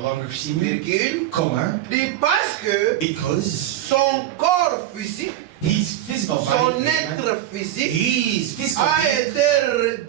no longer see me, virgule, comma, dit parce que because son corps physique, his physical son body, être physique his physical a being été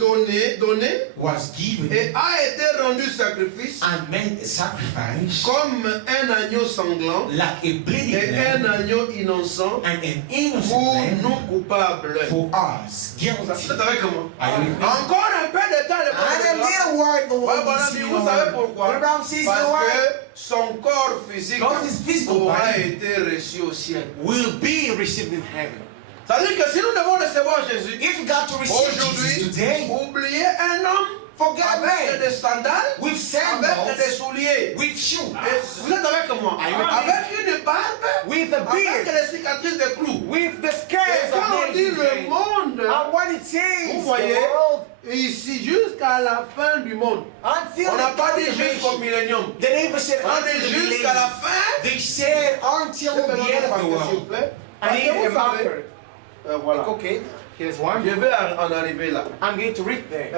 donné was given et a été rendu sacrifice and made a sacrifice comme un agneau sanglant like a bleeding et un lamb agneau innocent and an innocent pour lamb nous coupables. for us Vous guilty. savez comment? Are you with me? Encore un peu de temps, le And a prophète. little word, the Ouais, Lord voilà, is puis saying, vous savez pourquoi? What about sees the Parce word? que son corps physique Because his physical aura body été reçu au ciel. will be received in heaven. C'est-à-dire que si nous devons recevoir Jésus, If you got to receive Jesus aujourd'hui, today, oubliez un homme forget a avec man des sandales, with avec des sandals, souliers. with shoes, Et vous êtes avec moi? Are you with me? Avec une barbe, with a avec beard, les cicatrices de clous. with the Et scales quand of on dit nails. le monde, And when it says vous the voyez, world, ici jusqu'à la fin du monde. until On n'a the pas dit jusqu'au consummation, millénium. they never said On until dit the jusqu'à la millennium. fin. They said until the end of the S'il vous world. plaît. I Parce need que a vous savez, marker. voilà. Okay, here's one. Je vais en arriver là. I'm going to read there.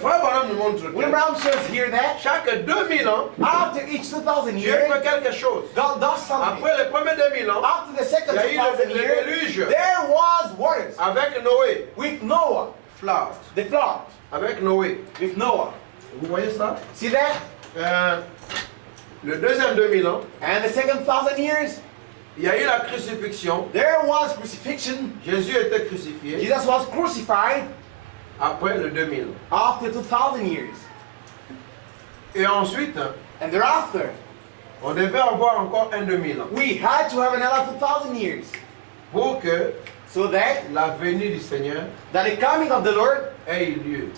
Frère Branham nous montre William que Brown says here that chaque 2000 ans, after each 2000 Dieu years, fait quelque chose. God does something. Après les premiers 2000 ans, After the il second y a eu 2000 le years, déluge there was waters avec Noé. with Noah, Flood. the flood Avec Noé. with Noah. Vous voyez ça? See that? Le deuxième 2000 ans, And the second 1000 years, il y a eu la crucifixion. there was crucifixion. Jésus était crucifié Jesus was crucified après le 2000. after 2000 years. Et ensuite, And thereafter, on devait avoir encore un 2000 ans we had to have another 2000 years pour que so that la venue du Seigneur the coming of the Lord ait eu lieu.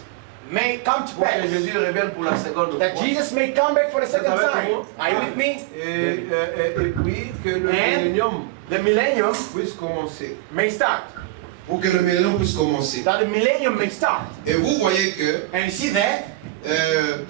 may come to Pour que pass. Jésus revienne pour la seconde That fois. Jesus may come back for the second Vous êtes avec time. moi? Are you with me? Et puis que le And millénium the millennium puisse commencer. may start. Pour que le millénium puisse commencer. That the millennium may start. Et vous voyez que And you see that?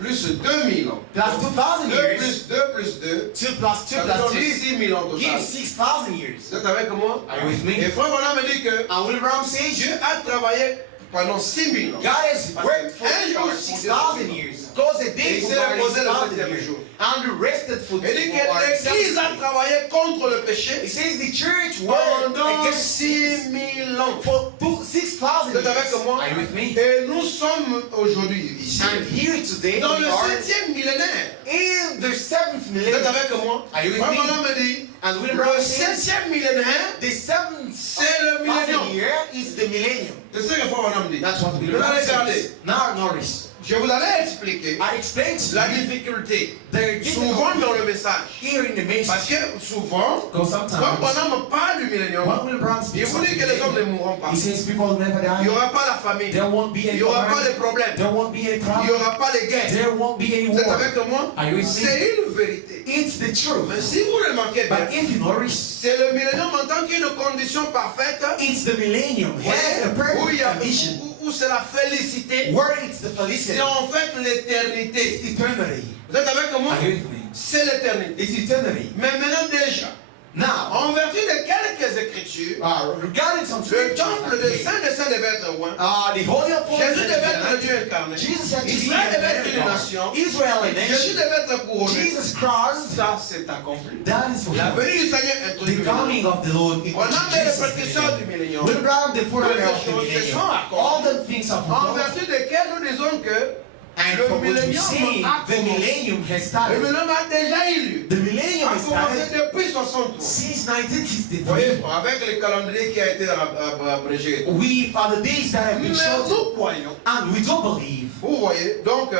plus 2000 ans. Plus 2000 2 years. plus 2 plus 2. 2 plus 2 Ça plus donne 2 6000 ans total. gives 6000 years. Vous êtes avec moi? Are you with me? Et Frère Branham me dit que And William Brown says Dieu a travaillé pendant 6000 ans. God has worked for Un jour, 6,000 years. Goes a Et day il for s'est reposé le 6,000 septième years. jour. And rested for Il dit que 2 l'Église a travaillé contre le He péché says the church worked pendant against 6000 ans. for 6,000 Vous êtes avec years. moi? Are you with me? Et nous sommes aujourd'hui ici And here today dans we le are 7e millénaire. in the 7th Vous êtes millennium. avec moi? Are you with Frère me? Branham me dit, And William le Brown says 7e millénaire, the 7th c'est le millénium. year is the millennium. C'est ce que Frère Branham dit. That's what Vous William Brown allez regarder. says. Now notice. Je vous allais expliquer I explained to la you difficulté the souvent difficulty dans le message. here in the Parce message. que souvent, Because quand sometimes, Branham parle du millénium, when William Brown il speaks vous of dit que les hommes ne the mourront pas. he says people will never Il n'y die, aura pas la famine. there won't be Il any n'y aura pas de poverty, problème. there won't be any Il n'y problem, aura pas de guerre. there won't be any Vous êtes war. avec moi? Are you with me? C'est une vérité. It's the truth. Mais si vous remarquez bien, But if you notice, c'est le millénium en tant qu'une condition parfaite. it's the millennium, Ouais, has a où il y a- perfect condition, où c'est la félicité. where it's the felicity, C'est en fait l'éternité. eternity. Vous êtes avec moi? Are you with me? C'est l'éternité. It's eternity. Mais maintenant déjà, Now, en vertu de quelques écritures, regarding some le scriptures, temple de Saint devait être loin. the Holy of Holies, Jésus devait être le Dieu incarné. Jesus had to be Israël devait être une a nation. Israel a Jésus nation, devait être couronné. Jesus Christ, Ça, c'est accompli. that is for La sure. venue du Seigneur est The introduite. coming of the Lord in On a mis les Jesus' précurseurs du name. millénium. Will grab the forerunners of the Toutes ces choses se millennium. sont accomplies. All the things are En fulfilled. vertu desquelles nous disons que And le from what we millénium say, a the commencé. millennium has Le started. millénium a déjà eu lieu. The millennium A has commencé started depuis 63. since Vous 1963. voyez, avec le calendrier qui a été abrégé. We are the days that have Mais been shortened, nous croyons. and we don't believe. Vous voyez, donc,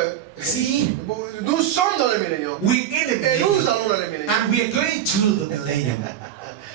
See, nous sommes dans le millénium. we're in the Et nous millennium, allons dans le millénium. and we are going to the millennium,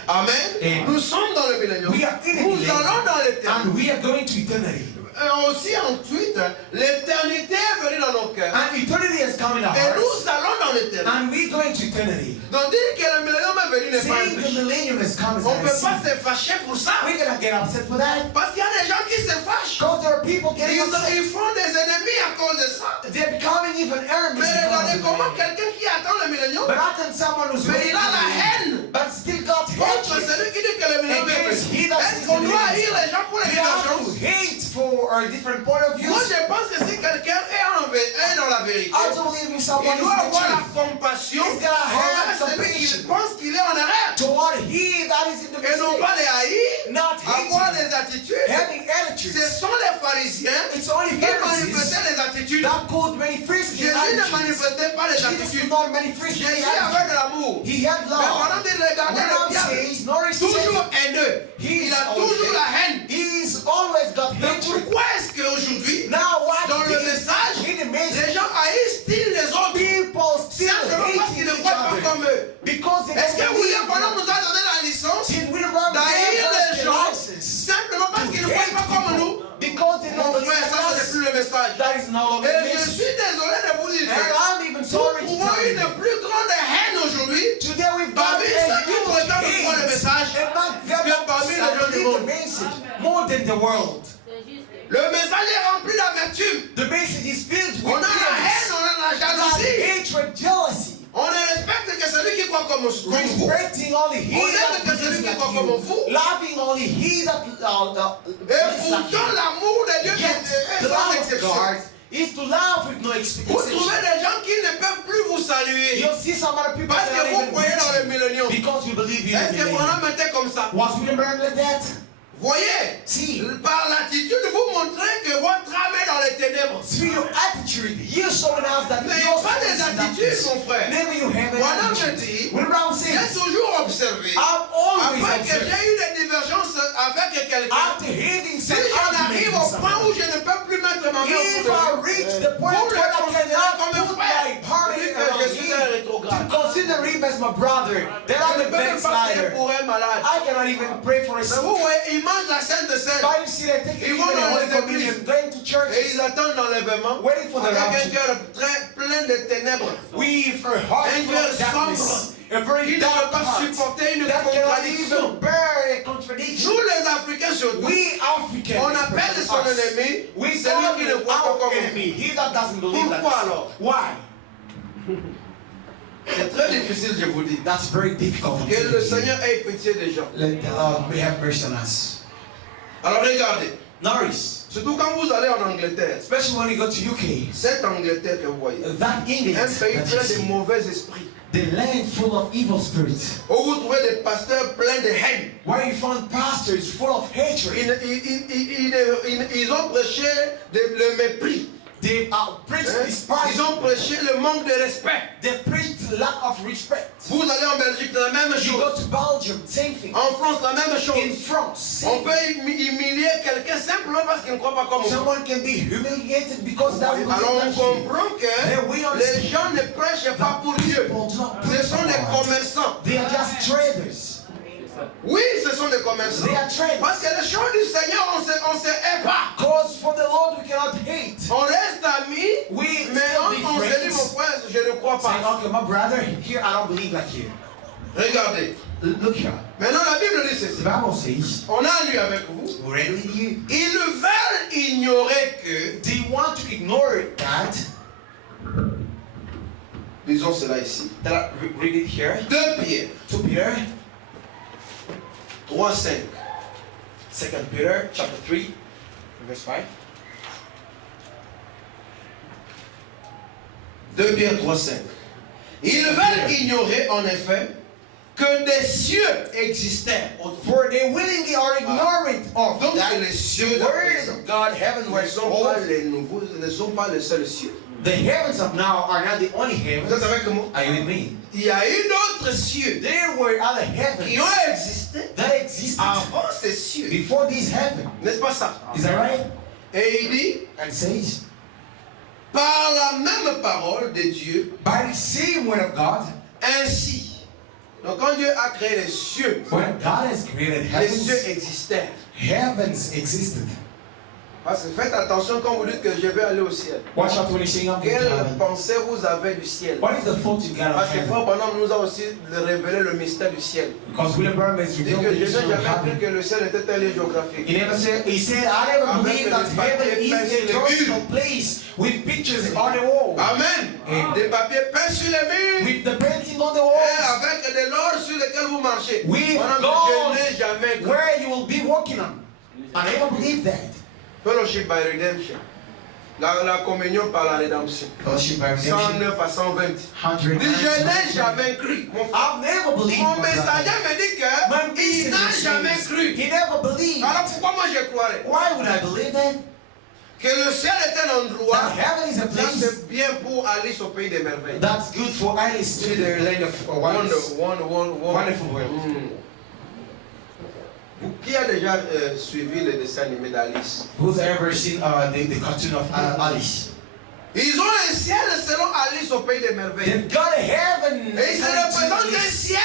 Amen. Amen. Nous sommes dans le millénium. We are in the Nous millennium. allons dans l'éternité. and we are going to eternity. Et aussi ensuite, l'éternité est venue dans nos cœurs. And eternity has come in our Et hearts, nous allons dans l'éternité. and we're going to eternity. Donc dire que le millénium est venu n'est pas un Saying the péché. millennium has come is On ne peut not pas a sin. se fâcher pour ça. We're gonna get upset for that. Parce qu'il y a des gens qui se fâchent. Because there are people getting upset. Ils font des ennemis à cause de ça. They're becoming even enemies. Mais because regardez of the comment millennium. quelqu'un qui attend le millénium, But how can someone who's mais il waiting a for la the millennium, haine but still got contre hatred? celui qui dit que le millénium est Against venu. he that Est-ce sees qu'on the doit millennium. haïr les gens pour les We have raisons? to hate for or a different point of view. Moi, je pense que si quelqu'un est dans la vérité, I do believe if someone il is doit in the avoir la truth compassion He's gonna have envers celui qui compassion. pense qu'il est en erreur. toward he that is in the Et non mistake, pas les haïr, not avoir hating, des attitudes. having Ce attitudes. sont les pharisiens It's only qui Pharisees manifestaient les attitudes. that could manifest his Jésus ne attitudes. manifestait pas les Jesus attitudes. could not manifest Jésus his attitudes. avait de l'amour. He had Mais love. pendant qu'il regardait When le I'm diable, saying, Norris toujours said, haineux, il a toujours la haine. he's always got Mais hatred. pourquoi est-ce qu'aujourd'hui, Now what dans le did message, in the les message, gens haïssent-ils les autres people still simplement parce qu'ils hating ne each croient pas other comme eux? because they Est-ce que don't William believe Branham nous a donné la licence in William Branham d'haïr gave us les the gens license simplement parce qu'ils ne croient pas comme nous? because they Mon don't believe frère, ça in ce n'est us? plus le message. That is no longer Et the je message. suis désolé de vous dire And que I'm even nous sorry to trouvons tell une you. plus grande haine aujourd'hui Today we've got parmi ceux qui prétendent croire le message among them que parmi les gens du believe monde. the message more than the world. Le message est rempli d'amertume. The message is filled with On a la haine, bitterness, on a la love, jalousie. hatred, jealousy. On ne respecte que celui qui croit comme vous. Respecting only he On that aime que celui believes qui like croit comme you. vous. Loving only he that Et believes like pourtant, you. l'amour de Dieu Yet, est the sans love of exception. God is to love with no Vous expectation. trouvez des gens qui ne peuvent plus vous saluer You'll see some other people parce that que are vous even croyez dans le preaching millénium. because you believe in Est-ce the que millennium. Branham était comme ça? Was William Branham like that? Voyez, See, par l'attitude, vous montrez que votre âme est dans les ténèbres. through your attitude, you're showing us that Mais your pas soul des is in attitudes, darkness. mon frère. Never you have an Branham me attitude. dit, William Branham j'ai says, toujours observé. I've always Après que observed. j'ai eu des divergences avec quelqu'un, After having si some j'en arrive argument au with point someone, où je ne peux plus mettre ma main if I autour de lui, reach the point pour le where I considérer cannot comme un put frère, my partner vu que around je suis un him, to rétrograde. consider him as my brother, that Je I'm ne the peux même pas prier backslider. pour un malade. I cannot even pray for a Mais sick. vous voyez, ils mangent la Sainte Seine But you see, they take Ils even vont the dans Holy les Communion, églises. going to church et ils attendent l'enlèvement waiting for the avec un rapture. cœur très plein de ténèbres. With a heart Un full cœur of darkness, sombre. a very Ils ne dark peuvent pas heart supporter une that cannot contradiction. even bear a contradiction. Nous les Africains surtout, We Africans, on appelle son us, ennemi we celui call qui ne him croit pas our comme enemy, he that doesn't believe like Pourquoi us. alors? Why? C'est très difficile, je vous dis. That's very difficult. Que le Seigneur ait pitié des gens. Let the Lord may have mercy on us. Alors regardez, Notice, surtout quand vous allez en Angleterre, especially when you go to UK, cette Angleterre que vous voyez, that England, un pays that you plein de see, mauvais esprits, the land full of evil spirits, où vous trouvez des pasteurs pleins de haine. where you find pastors full of hatred. Ils ont prêché le mépris. They preach Hein? despise. Ils ont prêché le manque de respect. They preach lack of respect. Vous allez en Belgique, la même You chose. go to Belgium, same thing. En France, la même In chose. France, On same peut thing. humilier quelqu'un simplement parce qu'il ne croit pas comme vous. Someone can be humiliated because that Alors on comprend que Then we les understand. gens ne prêchent pas pour Dieu. People do not Ce preach sont for des God. commerçants. They are just traders. Oui, ce sont des commerçants. They are traders. Parce que les choses du Seigneur, on se hait pas. Because for the Lord we cannot hate. On reste amis, We mais still be on se dit, mon friends. frère, je ne crois Saying, pas. okay, my brother, here I don't believe like you. Regardez. Look here. Maintenant, la Bible dit The ceci. Bible says, On a lu avec vous. we read with you. Ils veulent ignorer que, They want to ignore that. disons cela ici, Read it here. 2 Pierre 2 Peter, 3:5. 2 Peter, chapter 3, verse 5. 2 Pierre 3:5. Ils veulent ignorer en effet que des cieux existaient. For they willingly are ignorant of Donc that les cieux the de words of God, heaven were ne so sont pas old. les nouveaux, ne sont pas les seuls cieux. The heavens of now are not the only Vous heavens. êtes avec moi? Are you with me? Il y a eu d'autres cieux There were other qui heavens ont existé that existed avant ces cieux. before these heavens. N'est-ce pas ça? Is that right? Et il dit, And says, par la même parole de Dieu, by the same word of God, ainsi. Donc quand Dieu a créé les cieux, when God has created les cieux heavens, existaient. heavens existed. Parce que faites attention quand vous dites que je vais aller au ciel. Watch out when you say I'm going to Quelle heaven. pensée vous avez du ciel? What is the thought you got of Parce que heaven? Frère Branham nous a aussi révélé le mystère du ciel. Because William Branham has Il dit revealed que the je n'ai mystery of jamais cru heaven. que le ciel était un lieu géographique. He said, I never Avec believed that des heaven papiers is peints sur a les geographical murs. place with pictures on the wall. Amen. Amen. Des papiers peints sur les murs. With the painting on the Et walls. avec de l'or sur lequel vous marchez. With Madame, gold je n'ai jamais cru. where you will be walking on. I never believed that. Fellowship by redemption. La communion par la rédemption. Fellowship by redemption. 109 à 120. 109. Dis, je n'ai jamais cru. I've never believed Mon my messager brother. me dit My qu'il n'a messenger jamais says cru. he never believed. Alors pourquoi moi je croirais? Why would I believe that? Que le ciel est un endroit, That heaven is a ça place c'est bien pour Alice au pays des merveilles. that's good for Alice to the land of wonders. Wonderful world. Qui a déjà suivi le dessin animé d'Alice? Who's ever seen the cartoon of Alice? Ils ont un ciel selon Alice au pays des merveilles. They've got a heaven. Et ils se représentent un ciel.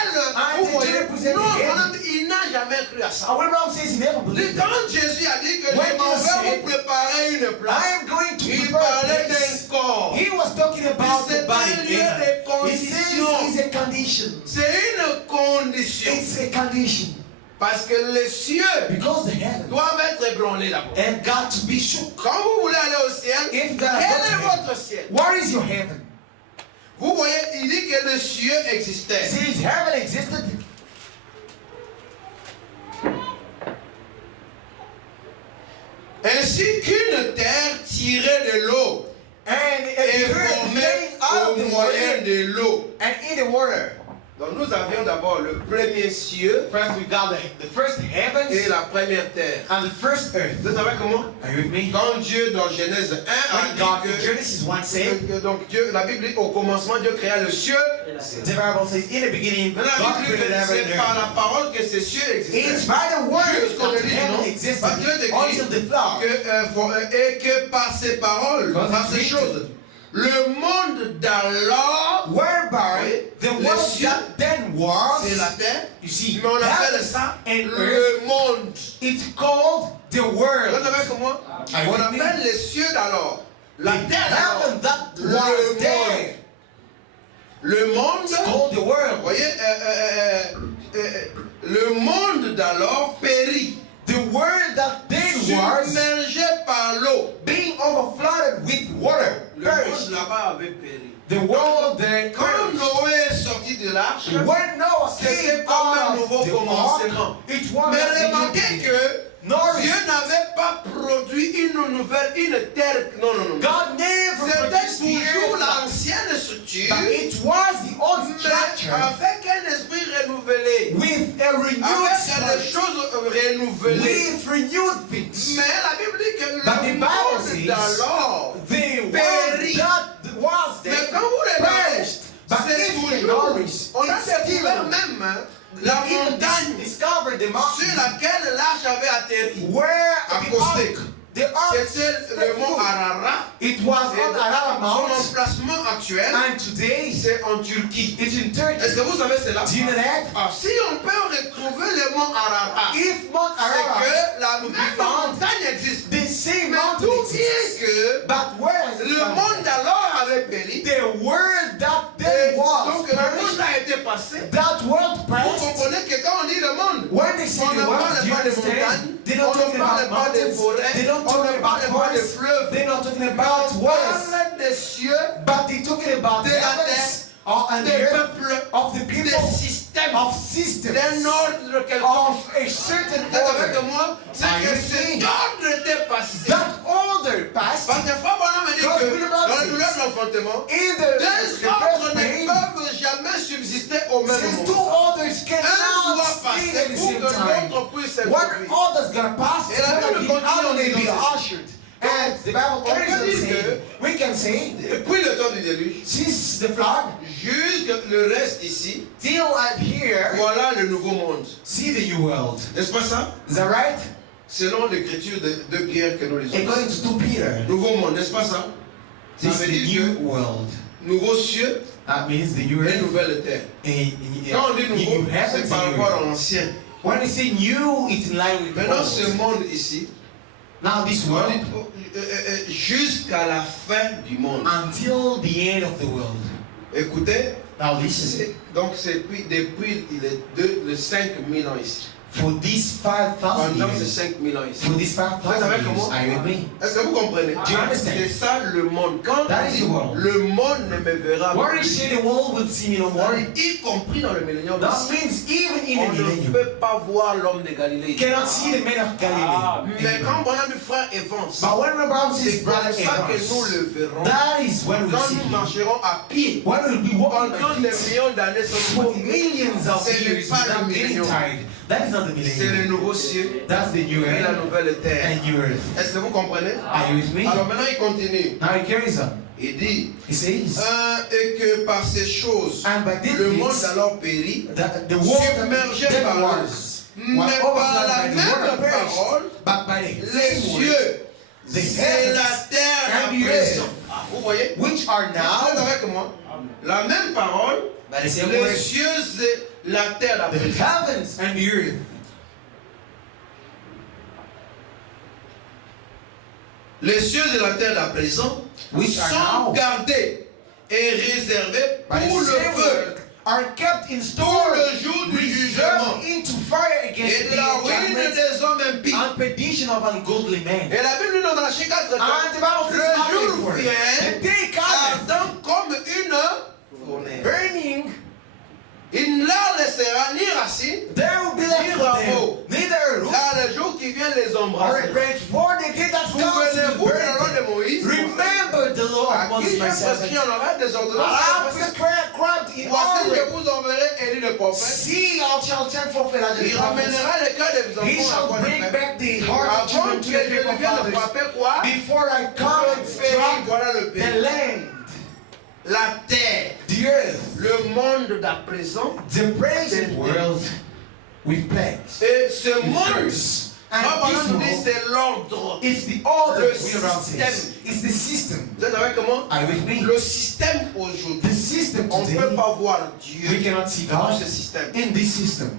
Vous they voyez? represent Non, heaven. mon ami, il n'a jamais cru à ça. Our Abraham says he never believed that. Quand Jésus a dit que je When m'en Jesus vais said, vous préparer une place, I am going to il prepare a parlait place. d'un corps. He was talking about the C'est body. un lieu de He says condition. it's a condition. C'est une condition. It's a condition. Parce que les cieux Because the heaven doivent être ébranlés d'abord. have got to be shook. Quand vous voulez aller au ciel, If quel God est got votre ciel? Where is your heaven? Vous voyez, il dit que les cieux existaient. Since heaven existed, Ainsi qu'une terre tirée de l'eau and est the earth formée came out of au the moyen water de l'eau. and in the water. Donc nous avions d'abord le premier cieux First we got the first heavens et la première terre. and the first earth. Vous savez comment? Are you with me? Quand Dieu dans Genèse 1 a When God in dit Genesis 1 said, que donc Dieu, la Bible dit au commencement Dieu créa le cieux. the Bible says, in the beginning, Maintenant la God Bible dit created que heaven c'est and par earth. la parole que ces cieux It's existaient. by the word Jusqu'au that début, heaven non? existed Parce que Dieu until décrit the flood. et que par ces paroles, God par ces created. choses, le monde d'alors, Whereby the Les world cieux, that then was, c'est la terre, you see, mais on appelle heaven ça and earth, le monde. it's called the Vous world. savez comment? Are you On with me? appelle les cieux d'alors. La The terre d'alors. heaven that Le was monde. there, Le monde, it's called the vous world. voyez, le monde d'alors périt, The world that then was submergé par l'eau. being overflooded with water. Le monde Perished. là-bas avait péri. The world there Quand perished. Noé est sorti de l'arche, When Noah c'était came comme un out nouveau of the ark, commencement. it was Mais a new remarquez beginning. que Dieu Notice, n'avait pas produit une terre. Non, non, non. God never C'était produced the toujours earth, l'ancienne structure, but it was the old mais structure avec un esprit renouvelé, with a renewed avec des spirit, choses renouvelées. with renewed things. Mais la Bible dit que But the le Bible monde says d'alors, The world Périt. that was mais there quand vous regardez, perished. But c'est if you toujours, notice, on a it's découvert still même la even montagne discovered the sur mountain laquelle l'arche avait atterri. where Accosté. the ark C'était le mont Ararat. it was Et on Ararat son Mount, emplacement actuel, and today c'est en Turquie. it's in Turkey. Est-ce que vous savez cela? Do you know that? Ah, si on peut retrouver le mont Ararat, If Mount c'est Ararat, que la would be même found, montagne existe. the same Mais mountain d'où exists. vient que But where has it le come? monde alors avait péri? The world that Et then was donc le monde perished, a été passé. that world Vous passed. comprenez que quand on dit le monde, When they say on the ne world, parle do you pas de understand? montagnes, They're on not ne talking parle about pas de mountains. forêts, They don't on talk ne about parle pas de forests. fleuves. They're not talking about On waters. parle des cieux, But they're talking about de la heavens and the des earth, peuples, of the des people, systèmes, of systems, d'un ordre quelconque. of a certain Vous êtes avec order. moi? C'est Are que you cet seeing? ordre était passé. That order passed Parce que Frère Bonhomme me dit God que will dans la not douleur de l'enfantement, in deux the ordres birth pain. ne peuvent jamais subsister au même Since two moment. orders Un cannot doit stay passer at the pour same que time. l'autre puisse One s'introduire. order's gonna pass, Et la so Bible that the continue other en may be disant ceci. ushered. And the Bible On peut carries on dire saying, we can say, Depuis le temps du déluge, since the flood, jusque le reste ici, till I'm here, voilà le nouveau monde. see the new world. N'est-ce pas ça? Is that right? Selon l'écriture de Pierre que nous lisons. According to 2 Peter, Nouveau monde, n'est-ce pas ça? Ça this is veut the dire new que world. nouveau cieux That means the new et earth. nouvelle terre. And Quand on dit nouveau, new heavens c'est par and new rapport earth. à l'ancien. When they say new, it's in line with the Maintenant, ce old. monde ici, Now this on world, dit, jusqu'à la fin du monde. until the end of the world. Écoutez, Now listen. donc c'est depuis le 5000 ans ici. For these 5,000 pendant ces years. 5000 ans ici. For these 5,000 avec years. moi? Are you with me? Est-ce que vous comprenez? Do you understand? C'est ça le monde. Quand That on is dit the world. le monde ne me verra What plus, is say the world will see me no more? y compris dans le millénium, That means even in on the ne millennium, peut pas voir l'homme de Galilée. cannot see the men of Galilee. Mais quand on a le frère Evans, But when Abraham c'est says comme brother ça que nous Evans, le verrons. that is when we Quand see nous him. marcherons à pied, When we'll be walking pendant by des feet millions d'années sans for fatiguer, millions of ce n'est years pas without le getting millénium. tired. That is not the C'est le millennium. nouveau ciel That's the new et la earth nouvelle terre. and new earth. Est-ce que vous comprenez? Are you with me? Alors maintenant il continue. Now he carries on. Il dit He says, et que par ces choses, and by these le monde things, alors périt, the world submergé that par l'eau. was Mais par la overflowed by the word même perished, parole, but by the les same word, cieux the et heavens la terre and à the présent. earth, Vous voyez? which are Vous êtes now avec moi? La même parole, by the same les word, cieux et la terre à the présent. heavens and the earth. Les cieux et la terre à présent Which are sont now gardés et réservés by pour the le same feu, word are kept in pour store, le jour du jugement reserved into fire against et the de la ruine judgment des hommes impies. and perdition of ungodly men. Et la Bible nous donne dans la Chicago And the Bible le says, jour the vient day cometh, ardent comme une fournaise. burning. Il ne leur laissera ni racine, There will be left Ni for rameau. them neither root car le jour qui vient les or a embrasser. branch, for the day that comes Souvenez-vous will de la loi burn. de Moïse, Remember the law à of qui Moses, j'ai my prescrit servant. en oreille des I ordonnances. prescribed in Voici all que vous enverrez Élie le prophète. See, I shall send forth Elijah the Il prophet. ramènera le cœur des He enfants à shall quoi de bring faire. back the heart of Avant children que to je the ne faithful vienne fathers. frapper quoi? Before I come Le and pays, strike voilà le the pays. land, La terre, the earth, le monde d'à présent. the present world with plagues. Et ce monde, Curse. And pas pendant this nous dit world c'est l'ordre. is the order. Le Will around says. system. It's the system. Vous êtes avec moi? Are you with me? Le système aujourd'hui. The system On ne peut today, pas voir we Dieu cannot see dans God ce système. in this system.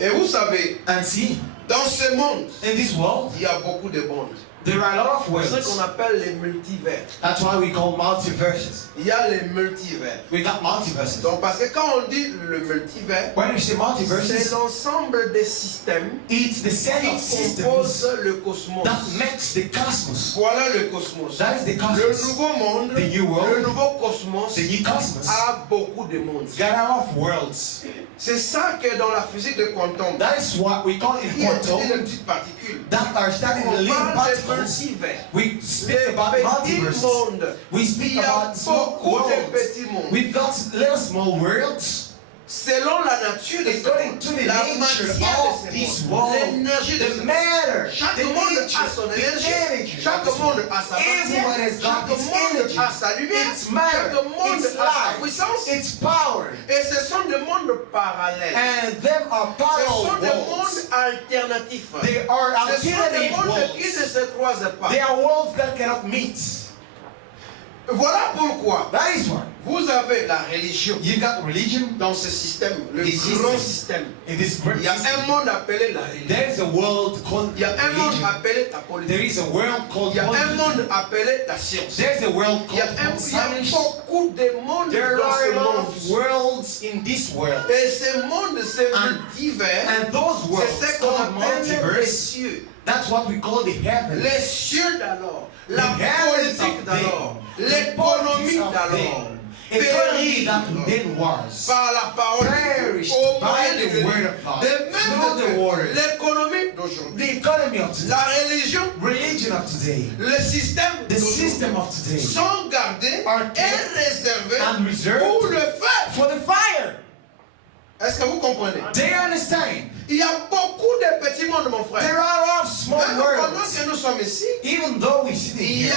Et vous savez, And see, dans ce monde, in this world, il y a beaucoup de mondes. there are a lot of C'est ce worlds. qu'on appelle les multivers. That's why we call multiverses. Il y a les multivers. We got multiverses. Donc, parce que quand on dit le multivers, When we say c'est multiverses, l'ensemble des systèmes it's the set qui of systems composent le cosmos. that makes the cosmos. Voilà le cosmos. That is the Le cosmos. nouveau monde, The new world. le nouveau cosmos The new cosmos. a beaucoup de mondes. Got a lot of worlds. C'est ça que dans la physique de quantum, That is what we call in il y a des quantum petites particules. that are starting On to live parle des particles. multivers. We speak Les about petits multiverses. mondes. We Il speak y a about small beaucoup de worlds. petits mondes. We've got little small worlds. Selon la nature de ce According to the la nature matière of de this ce world, monde, l'énergie de ce the monde. matter, Chaque the monde nature, a son the énergie. energy. Chaque monde a sa Everyone matière. has got Chaque its monde energy, a sa lumière. its matter, Chaque monde its a sa light, puissance. its power, Et ce sont des mondes parallèles. and them are Ce sont parallel des worlds. mondes alternatifs. They are Ce sont des alternative mondes qui ne worlds. se croisent pas. They are worlds that cannot meet. Voilà pourquoi That is why vous avez la religion you got religion dans ce système, le This grand system. système. in this great Il y a un system. monde appelé la religion. There is a world called Il y a un monde religion. appelé la There politique. is a world called Il y a un politics. monde appelé la science. There is a world Il y a, called science. beaucoup de mondes There dans are ce a lot monde. of worlds in this world. Et ces mondes, ces And- divers, And those worlds c'est ce qu'on called appelle les multiverse, cieux. that's what we call the heavens. Les cieux d'alors, la The heavens politique of d'alors, them. l'économie The politics of d'alors, them. Economy that périt then was par la parole perished au by moyen the de word of God. de Through the même waters. que l'économie d'aujourd'hui, The economy of today, la religion, religion of today, le système the d'aujourd'hui system of today sont gardés are et kept réservés and reserved pour le feu. for the fire. Est-ce que vous comprenez? They understand. Il y a beaucoup de petits mondes, mon frère. There are a lot of small Même pendant worlds. que nous sommes ici, Even though we sit il y here,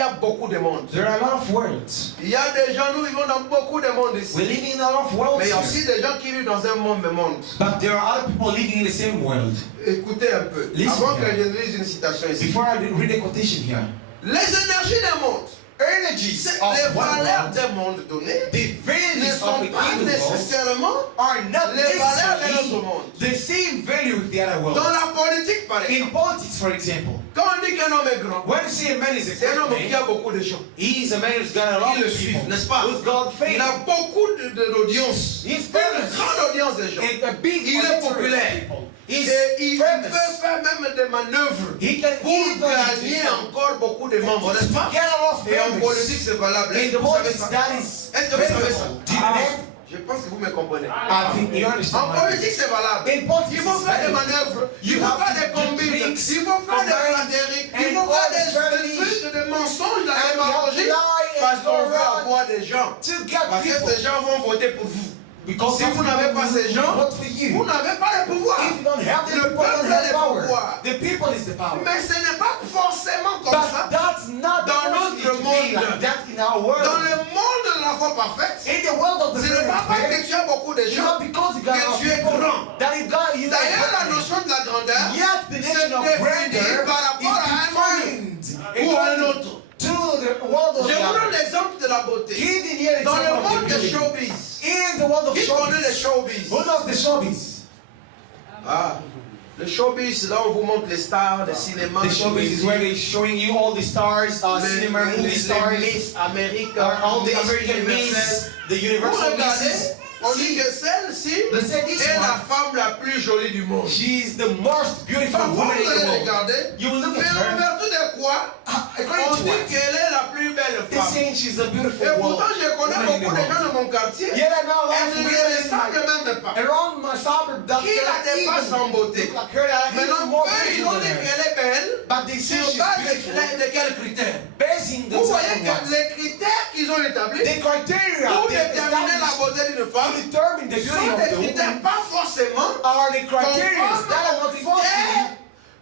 a beaucoup de mondes. there are a lot of worlds. Il y a des gens, nous vivons dans beaucoup de mondes ici. We live in a lot of worlds Mais il y a here. aussi des gens qui vivent dans un monde de monde. But there are other people living in the same world. Écoutez un peu. Listen Avant que here. je lise une citation ici. Before I read a quotation here, Les énergies des mondes, energies c'est of les one valeurs world, des mondes donnés, the ne values sont of the pas given world nécessairement are not les valeurs de notre necessarily monde. the same value with the other world. Dans la politique, par exemple, In politics, for example, quand on dit qu'un homme est grand, When you see a man is a c'est un homme great qui man, a beaucoup de gens. he is a man who's got a lot Qui le of suivent, people. n'est-ce pas? Who's got Il fame. a beaucoup d'audience. He's Une famous. grande audience de gens. And a big Il est audience of populaire. people. Et He's il peut famous. faire même des manœuvres He can pour even gagner encore beaucoup de membres, n'est-ce pas? get a lot of Et en famous. politique, c'est valable. In Est-ce que the vous savez politics, ça? that is Est-ce que vous savez ça? Do you know? Je pense que vous me comprenez. I think you understand. En politique, c'est valable. In politics, Il faut faire des manœuvres, il faut faire des combines, il faut faire des flatteries, il faut faire des trucs, des mensonges, de la démagogie, parce qu'on veut avoir des gens. To get Parce que people. ces gens vont voter pour vous. Because Si vous n'avez pas ces gens, vote for you. vous n'avez pas le pouvoir. If you don't have the Le people, peuple don't a have le power. pouvoir. The people is the power. Mais ce n'est pas forcément comme But ça. that's not Dans forced notre to be monde. like that in our world. Dans le monde de la foi parfaite, In the world of the ce n'est pas parce spirit, que tu as beaucoup de it's gens not because you got a lot of que tu es people grand. that you got you D'ailleurs, la know, notion de la grandeur yet the se nation of définit grandeur par rapport à un is defined ou à un according autre. to the world of Je vous donne God. l'exemple de la beauté. Giving here Dans le example of monde the des beauty. showbiz, In the world of qui connaît les showbiz. showbiz? Who knows the showbiz? Ah, le showbiz, c'est là où on vous montre les stars, les cinémas, The showbiz is where they're showing you all the stars, cinema, movie stars, Miss Amérique, all the Miss American Universelle. Miss, the Vous Universal regardez, Misses. on dit que celle-ci They say this est la one, femme la plus jolie du monde. she is the most beautiful Parfois, woman vous in the allez world. regarder, You will look mais at en her. vertu de quoi, on According to dit what? qu'elle est la plus belle They're femme. saying she's a beautiful Et woman. pourtant, je connais woman in the beaucoup de world. gens de mon quartier. Yet I know a lot Elle of ne lui women ressemble même pas. around my suburb that Qui la dépasse en beauté. look like her, that are Maintenant, even more eux, ils ont beautiful dit than her. qu'elle est belle. But they say Sur she's base beautiful. de quels critères? Basing Vous themselves voyez on que what? les critères qu'ils ont établis The criteria pour they've déterminer la established beauté d'une to femme determine the beauty sont of des the critères woman pas forcément are the criteria conformes that are aux not critères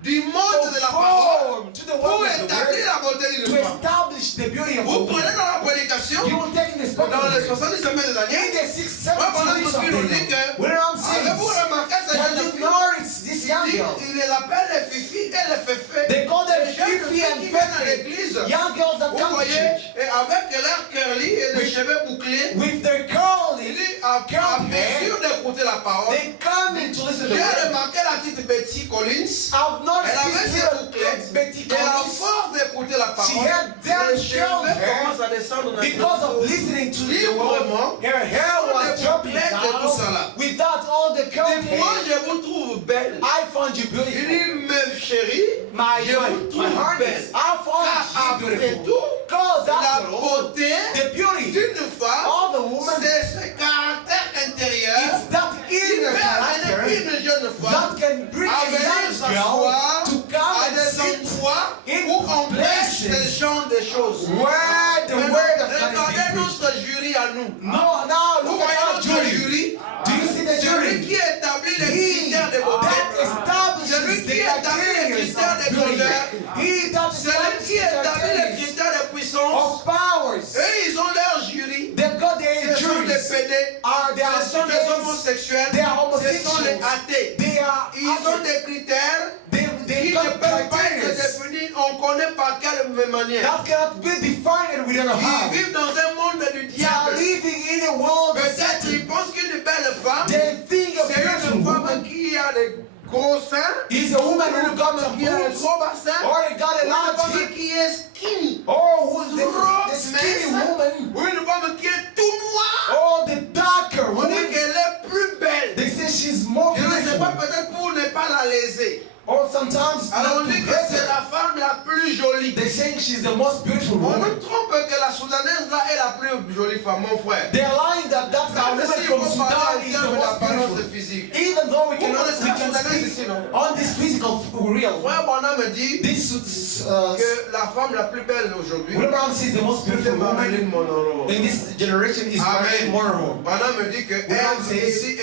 du monde de la parole conform to the pour word of the établir word la beauté to d'une femme. establish the beauty of a Vous woman. prenez dans la prédication, You will take in the dans les spoken 70 semaines de in Daniel, the 6, 7 moi, pendant que weeks of Dieu nous dit Daniel. que, What I'm avez-vous saying remarqué is, cette can jeune you fille? notice this young girl? Il l'appelle les fifi et les féfé. They call them Les jeunes Fifi filles and qui viennent à Fefe. l'église. Young girls that Vous come to voyez, church et avec l'air curly et les cheveux bouclés, with their il curly, dit, à mesure d'écouter la parole, they come in to listen to the j'ai word. remarqué la petite Betty Collins. I've noticed Elle avait this ses little bouclettes. Betty Et à Collins force d'écouter la She parole, had damn les cheveux curly hair commencent à descendre because of listening to the word. librement. Her hair was dropping bouclettes et tout ça là. down without all the curly Et moi, hair. je vous trouve belle. I found you Il beautiful. dit, meuf chérie, My je vous trouve heart belle. is, I found Car you après beautiful. tout, Because la after all, beauté the beauty d'une femme, of the woman, c'est ce caractère intérieur it's that qui inner peut amener character une jeune femme that can bring à a venir young s'asseoir girl to come à and des sit endroits in où on prêche places ce genre de choses. where the Maintenant, word of God is regardez being preached. notre jury à nous. No, now Vous look at voyez our notre jury. jury? Do you see the Celui jury? qui établit les He critères de beauté. that establishes Celui the qui établit les criteria critères de of beauty. grandeur. He that Celui qui establishes the établit les criteria critères de puissance. of powers. Eux, ils ont leur jury. They've got their Ce sont des juries. pédés. They are Ce sont des gays. homosexuels. They are Ce sont les homosexuals. athées. They are Ils ont des critères they qui ne got peuvent pas être criteria définis. On connaît par quelle manière. that cannot be defined within a Ils heart. vivent dans un monde du They are diable. living in a world of Peut-être Satan. ils pensent qu'une belle femme, They think a c'est beautiful une femme woman qui a des gros seins, is a woman who got some qui a un boobs, gros bassin, or they got a une large femme hip, qui est skinny, or who's the grosse skinny mince, woman, ou une femme qui est tout noire. or the darker On dit woman. qu'elle est plus belle. They say she's more Je ne sais pas, beautiful. peut-être pour ne pas la léser. Or sometimes Alors on not to dit que hurt c'est her. la femme la plus jolie. They say she's the most beautiful On woman. nous trompe que la Soudanaise là est la plus jolie femme, mon frère. They're lying that that our Même woman si from on parle Sudan is the de most l'apparence beautiful. physique. Even though we Vous cannot, connaissez we la can Soudanaise speak ici, non? on this physical real. Frère Bonham me dit This que la femme la plus belle aujourd'hui, William Brown says the most c'est beautiful Marilyn woman Monroe. in this generation is Marilyn Amen. Monroe. Bonham me dit que William Ève, says- si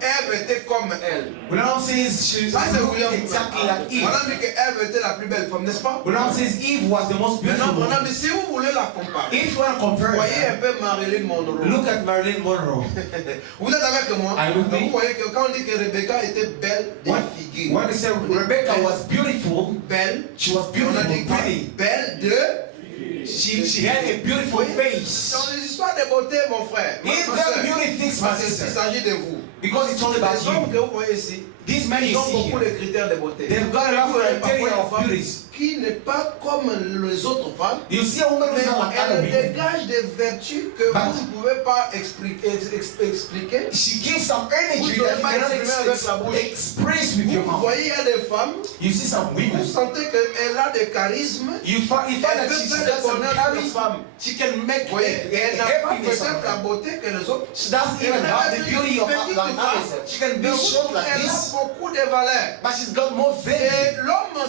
Ève était comme elle. William says she Ça c'est looked William. exactly like Eve. Bonham dit que Ève était la plus belle femme, n'est-ce pas? William says Eve was the most Maintenant, beautiful Bonham woman. dit si vous voulez la comparer, If you want to compare voyez her, un peu Marilyn Monroe. look at Marilyn Monroe. Vous êtes avec moi? Are you with me? Vous voyez que quand on dit que Rebecca était belle, défigurée. When they say Rebecca was beautiful, Belle, she was on a beautiful, dit quoi? pretty. Belle de. She had a beautiful face. Dans les histoires de beauté, mon frère. In ma them soeur, beauty things, my parce qu'il sister. s'agit de vous. Because it's all Les about hommes you. que vous voyez ici, These men ils you ont see beaucoup here, de critères de beauté. they've got a lot Vous voyez of parfois criteria une of femme beauties. qui n'est pas comme les autres femmes. You see a woman Mais who's not like other elle women. dégage des vertus que But- vous ne pouvez pas expliquer. She gives some energy Vous that you devez cannot exprimer avec la bouche. express with your Vous mouth. voyez, il y a des femmes, You see some vous women. sentez qu'elle a des charismes. You find Elle that peut she's faire got le some bonheur de charisma. femme. She can make Vous voyez, et elle n'a pas happiness peut-être of la her. beauté que les autres. She doesn't even have the beauty of her. She can be short like Elle a this, beaucoup de valeur. but she's got more value. Et l'homme,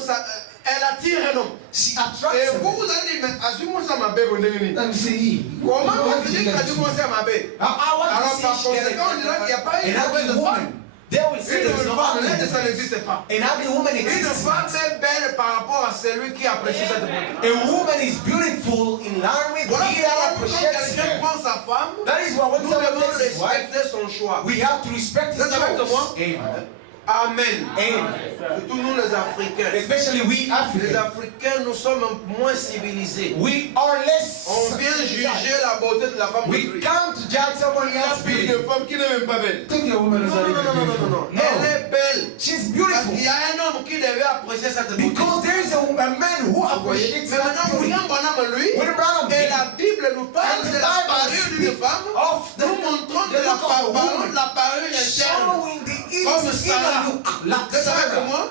elle attire un homme. She Et attracts vous, him. vous allez dire, mais Azuma ça m'a béni. Let me see. Comment vous dites qu'Azuma ça m'a béni? I want Alors to par see she conséquent, on dirait qu'il n'y a pas une an mauvaise ugly femme. woman. They will say Une there's no femme ugly laide, ça woman. n'existe pas. An ugly woman Une exists. femme est belle par rapport à celui qui apprécie cette beauté. A woman is beautiful in line with Voilà he that pourquoi quand appreciates quelqu'un her. prend sa femme, That is why when nous someone devons takes his wife, respecter son choix. we have to respect his Vous êtes avec choice. moi? Amen. Amen. Amen. Surtout nous les Africains. Especially we Les Africans. Africains, nous sommes moins civilisés. We are less. On vient juger la beauté de la femme We d'autrui. come to judge someone Il y a else's plus beauty. de femmes qui n'est même pas belle. Think your woman Non, is non, not non, even non, non, non, beautiful. non. No. Elle est belle. She's Parce beautiful. qu'il y a un homme qui devait apprécier cette beauté. Because there is a man who Vous voyez? appreciates Mais that maintenant, beauty. William Branham, lui, William Branham et did. la Bible nous parle And de the la Bible parure d'une speaks femme. of the- Nous montrons the de la look of a woman. de la parure interne. Showing the Comme inner Sarah. look like Vous êtes avec Sarah. moi?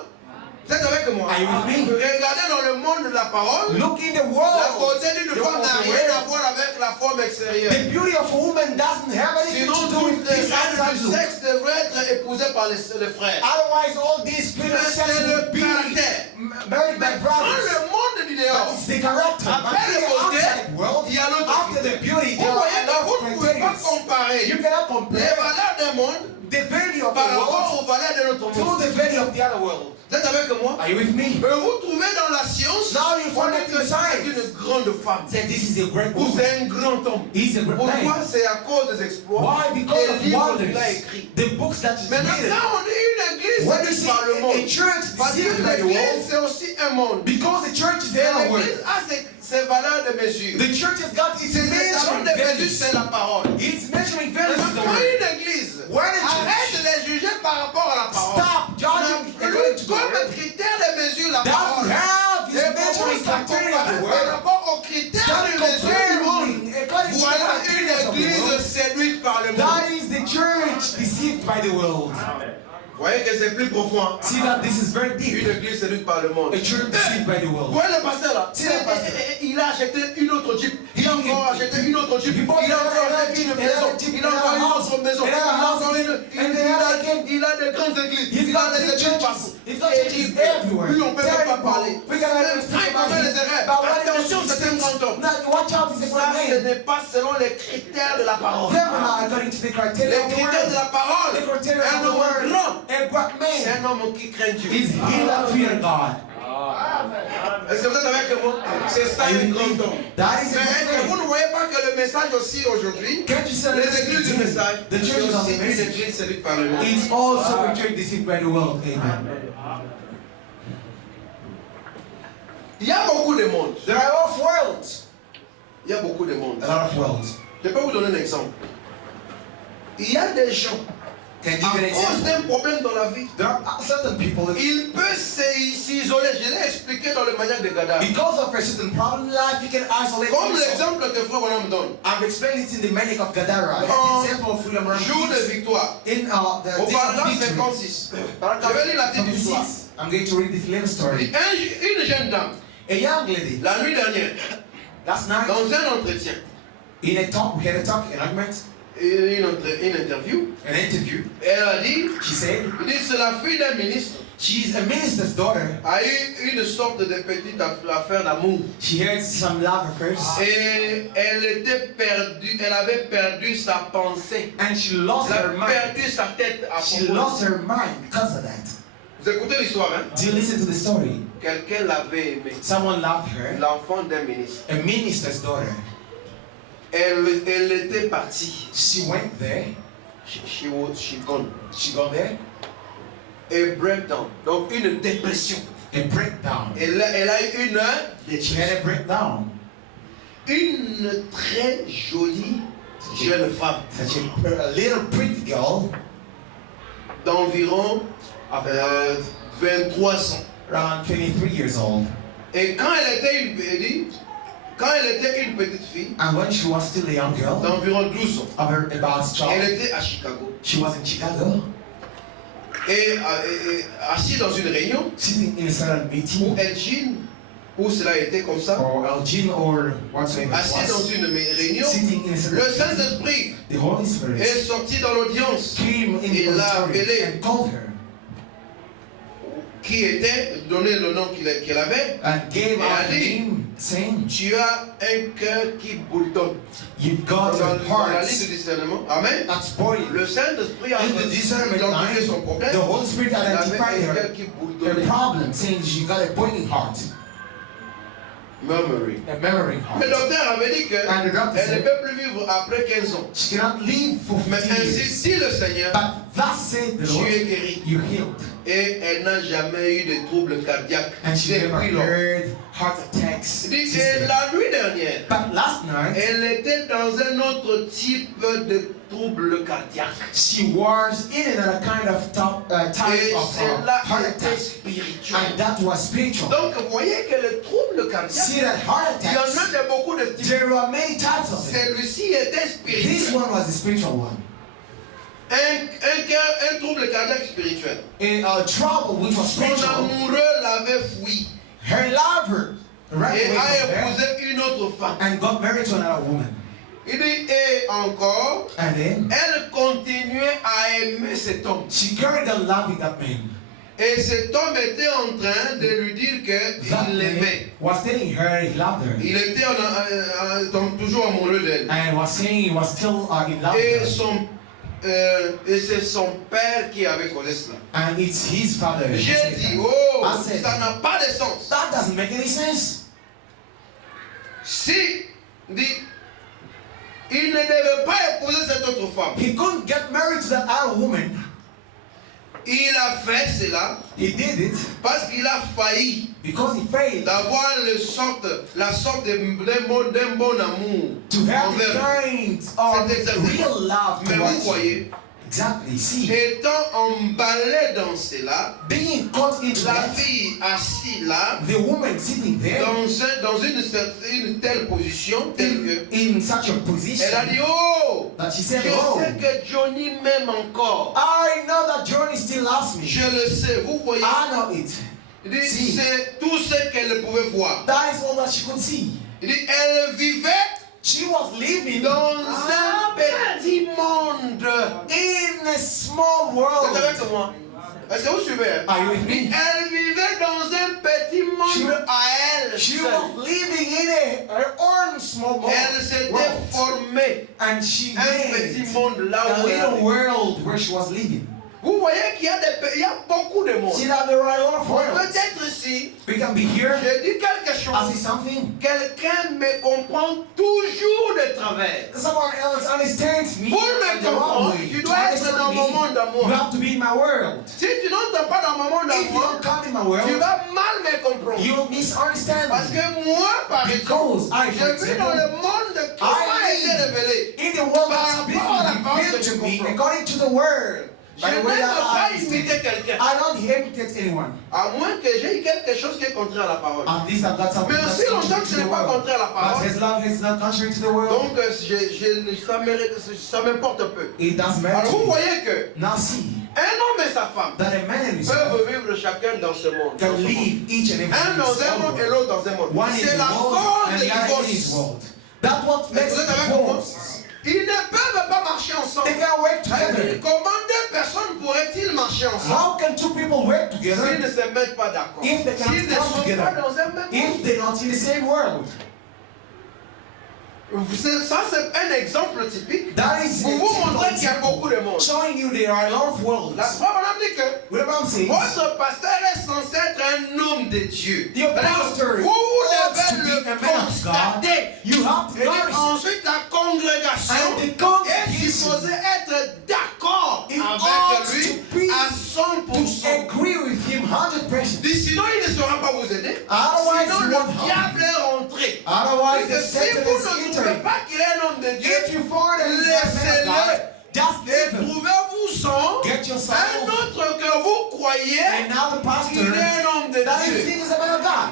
Vous êtes avec moi? Are you with me? Regardez dans le monde de la parole. Look in the La world. beauté d'une The femme n'a world. rien à voir avec la forme extérieure. The beauty of a woman doesn't have anything Sinon, to do with toutes les this reines outside du look. sexe devraient être épousées par les frères. Otherwise, all these people Mais sex c'est le would be caractère. married by Mais dans brothers. le monde du But dehors, it's the character. But après in le the beauté, outside world, il y a l'autre after the critère. beauty, Vous there voyez are que vous ne other pouvez pas criteria. comparer You cannot les compare valeurs d'un monde the value of par the world rapport aux valeurs de notre to monde. the value of the other world. Vous êtes avec moi? Are you with me? Mais vous trouvez dans la science, Now you on find dit it que in c'est science. une grande femme. Say this is a great Ou woman. c'est un grand homme. He's a great Pourquoi? man. C'est à cause des exploits. Why? Because des of livres qu'il a wonders. écrits. The books that he's Maintenant, written. quand on dit une église, When you c'est see par le a monde. church Parce que deceived by the world, l'église, c'est aussi un monde. because the church is Et another world. l'église a ses valeurs de mesure. The church has got its Ses étalons measuring de mesure, values. c'est la parole. Its measuring values is the Quand word. une église When a arrête church de les juger par rapport à la parole, stop judging according to the comme word, critère de mesure la that parole, have et his commence measuring à criteria of comparer the par word, rapport aux critères start de mesure du monde. comparing according to the Voilà criteria of une the église world. séduite par le monde. That is the church deceived by the world. Vous voyez que c'est plus profond. Hein? See that this is very deep. Une église séduite par le monde. A church deceived by the Vous world. voyez le pasteur là? C'est le pasteur. Il a acheté une autre Jeep. Il a encore acheté une autre Jeep. Il Il a encore acheté une maison. Il a encore une autre maison. Il a des grandes églises. Il a des églises partout. He's got churches everywhere. Lui, on ne peut même pas parler. We cannot even Très speak about commun les it. erreurs. But when Attention, it c'est un grand homme. Now, watch out, he's a Ça, great ce man. n'est pas selon les critères de la parole. Them are not according to the criteria Les of the critères de word. la parole. The criteria Un of the homme word. grand. A great C'est man un homme qui craint Dieu. is he that fear God. Est-ce que vous êtes avec moi? C'est ça un grand homme. That is Mais a est-ce que great vous man. ne voyez pas que le message aussi aujourd'hui, Can't you say les églises du message, The c'est church is on aussi the une message. église séduite par le monde. It's also a church deceived by the world. Amen. Il y a beaucoup de monde. There are a lot of worlds. Il y a beaucoup de monde. A lot of worlds. Je peux vous donner un exemple. Il y a des gens, Can à give an cause example. d'un problème dans la vie, There are certain people that il peut s'isoler. Je l'ai expliqué dans le maniaque de Gadar. because of a certain problem in life, you can isolate Comme yourself. l'exemple que Frère Branham donne. I've explained it in the Manic of Gadara. Oh, An example of William Branham Jour de gives victoire. in the Au day of paragraphe victory. 56. Je vais lire la petite histoire. 56. I'm going to read this little story. Une jeune dame, A young lady, la nuit dernière, last night, dans un entretien, in a talk, we had a talk, an argument, une interview, an interview. elle a dit, She said c'est la fille d'un ministre, she's a minister's daughter. a eu une sorte de petite affaire d'amour. She had some love affairs, Et elle était perdue, elle avait perdu sa pensée. and she lost Elle her a mind. perdu sa tête à She propos. lost her mind because of that. Vous écoutez l'histoire, hein? Do you listen to the story? Quelqu'un l'avait aimé. Someone loved her, L'enfant d'un ministre. a minister's daughter. Elle était partie. She went there, She gone. she got there, Et breakdown. Donc une dépression. a breakdown. Elle a eu une She had a breakdown. Une très jolie jeune femme Such a little pretty girl, d'environ 23 ans. around 23 years old. Et quand elle était une petite fille, And when she was still a young girl, d'environ 12 ans, about elle 12, était à Chicago. she was in Chicago, Et assise dans une réunion sitting in a certain où meeting, Elgin, où cela était comme ça, or Elgin, or whatsoever it assis dans was, une réunion, sitting in a le certain meeting, Saint-Esprit the Holy Spirit est sorti dans l'audience. came in Il the l'a auditorium appelée. and called her Qui était, donné le nom qu'il avait, and gave Et out a the dit, name, saying, tu as un cœur qui bourdonne. "You've got Dans a la heart ligne de discernement. Amen. that's boiling." Le Saint-Esprit a In the discernment identifié line, son problème. the Holy Spirit Il avait identified un cœur her qui her bourdonnait. problem, saying she got a boiling heart, Murmuring. a murmuring Le heart. docteur avait dit And the doctor qu'elle ne said, peut plus vivre après 15 ans. she cannot live for Mais 15 ainsi years. dit le Seigneur, But thus said the tu Lord, es guéri. you healed. Et elle n'a jamais eu de troubles cardiaques And she never depuis lors. heard heart attacks. Il dit since que then. la nuit dernière, But last night, elle était dans un autre type de trouble cardiaque. she was in another kind of type Et of cela heart était attack. spirituel. And that was spiritual. Donc vous voyez que le trouble cardiaque, See that heart il y en a attacks, de beaucoup de types. there are many types of them. Celui-ci était This spirituel. one was the spiritual one. Un trouble cardiaque spirituel. A trouble which was Son spiritual. amoureux l'avait fui Her lover ran et away a from her épousé une autre femme. and got married to another woman. Il dit, et encore, And then elle continuait à aimer cet homme. she carried on loving that man. Et cet homme était en train de lui dire That qu'il man l'aimait. was telling her he loved her. Il était toujours amoureux d'elle. And was saying he was still in love Et, with her. et c'est son père qui avait causé cela. And it's his father. who J'ai said dit, that. oh, I said, ça n'a pas de sens. that doesn't make any sense. Si, dit, il ne devait pas épouser cette autre femme. He couldn't get married to that other woman. Il a fait cela He did it parce qu'il a failli because he failed d'avoir la sorte d'un bon amour to have the envers. kind of C'est exactement. real love Mais vous towards you. voyez, Exactly. See, étant emballé dans cela, being caught into la that, fille assise là, the woman sitting there dans une telle position, telle que, in such a position elle a dit, oh, that she je said, "Oh, sais que Johnny m'aime encore. I know that Johnny still loves me. Je le sais, vous voyez. I know it." Il dit, Si. c'est tout ce qu'elle pouvait voir. That is all that she could see. Il dit, elle vivait She was living dans un petit monde. in a small Vous world. êtes avec moi? Est-ce que vous suivez? Are you with me? Elle vivait dans un petit monde à elle She seule. was living in her own small Elle s'était world. formée And she un petit made monde là a où elle little avait. world where she was living. Vous voyez qu'il y a beaucoup de monde. See that there are a lot of worlds. Peut-être ici, We can be here. je dis quelque I see chose. something. Quelqu'un me comprend toujours de travers. Someone else understands me. Pour me in the wrong comprendre, way. tu To dois être understand dans mon me, monde à moi. you have to be in my world. Si tu n'entres pas dans mon monde à If you moi, don't come in my tu world, vas mal me comprendre. you will misunderstand Parce me. que moi, par exemple, Because I, for je vis dans le example, monde qui m'a été révélé. in the world Par that's been rapport à la parole revealed que to tu me comprends. according to the word. Je By the n'aime way that pas I imiter understand. quelqu'un. I don't imitate anyone. À moins que j'ai quelque chose qui est contraire à la parole. At least I've got something Mais that's aussi longtemps contrary que to ce the n'est pas world. contraire à la But parole, as long as it's not contrary to the world, donc ça m'importe peu. it doesn't matter Alors to vous me. voyez que Now see, un homme et sa femme that a man and his wife peuvent vivre chacun dans ce monde. can live each and every Un dans un in monde his et own l'autre dans un monde. One in C'est the la world cause and des the other in his divorces. world. That's what makes Vous êtes avec moi? divorce. Ils ne peuvent pas marcher ensemble. They can work together. Comment deux personnes pourraient-ils marcher ensemble How can two people work s'ils together ne se mettent pas d'accord? if they S'ils ne cannot sont come pas together? dans un même If monde? they're not in the same world? Ça, c'est un exemple typique That is pour vous montrer a qu'il y a beaucoup de monde. showing you there are a lot of worlds. La parole dit que Whatever I'm saying, votre pasteur est censé être un homme de Dieu. your pastor Vous ought to devez be le a man of God. constater. You have to Et notice it. ensuite, la congrégation And the est congregation supposée être d'accord It ought avec lui to be à to 100%. agree with him 100%. Sinon, il ne saura pas vous aider. Otherwise, Sinon, you le won't help. diable est rentré. Otherwise, Et the si Satan vous is ne trouvez entering. pas qu'il est un homme de Dieu, If you find that he's not a man of laissez-le. God, just et leave him. trouvez-vous Get yourself un autre que vous croyez and now the qu'il pastor est un homme de that he Dieu. thinks is a man of God.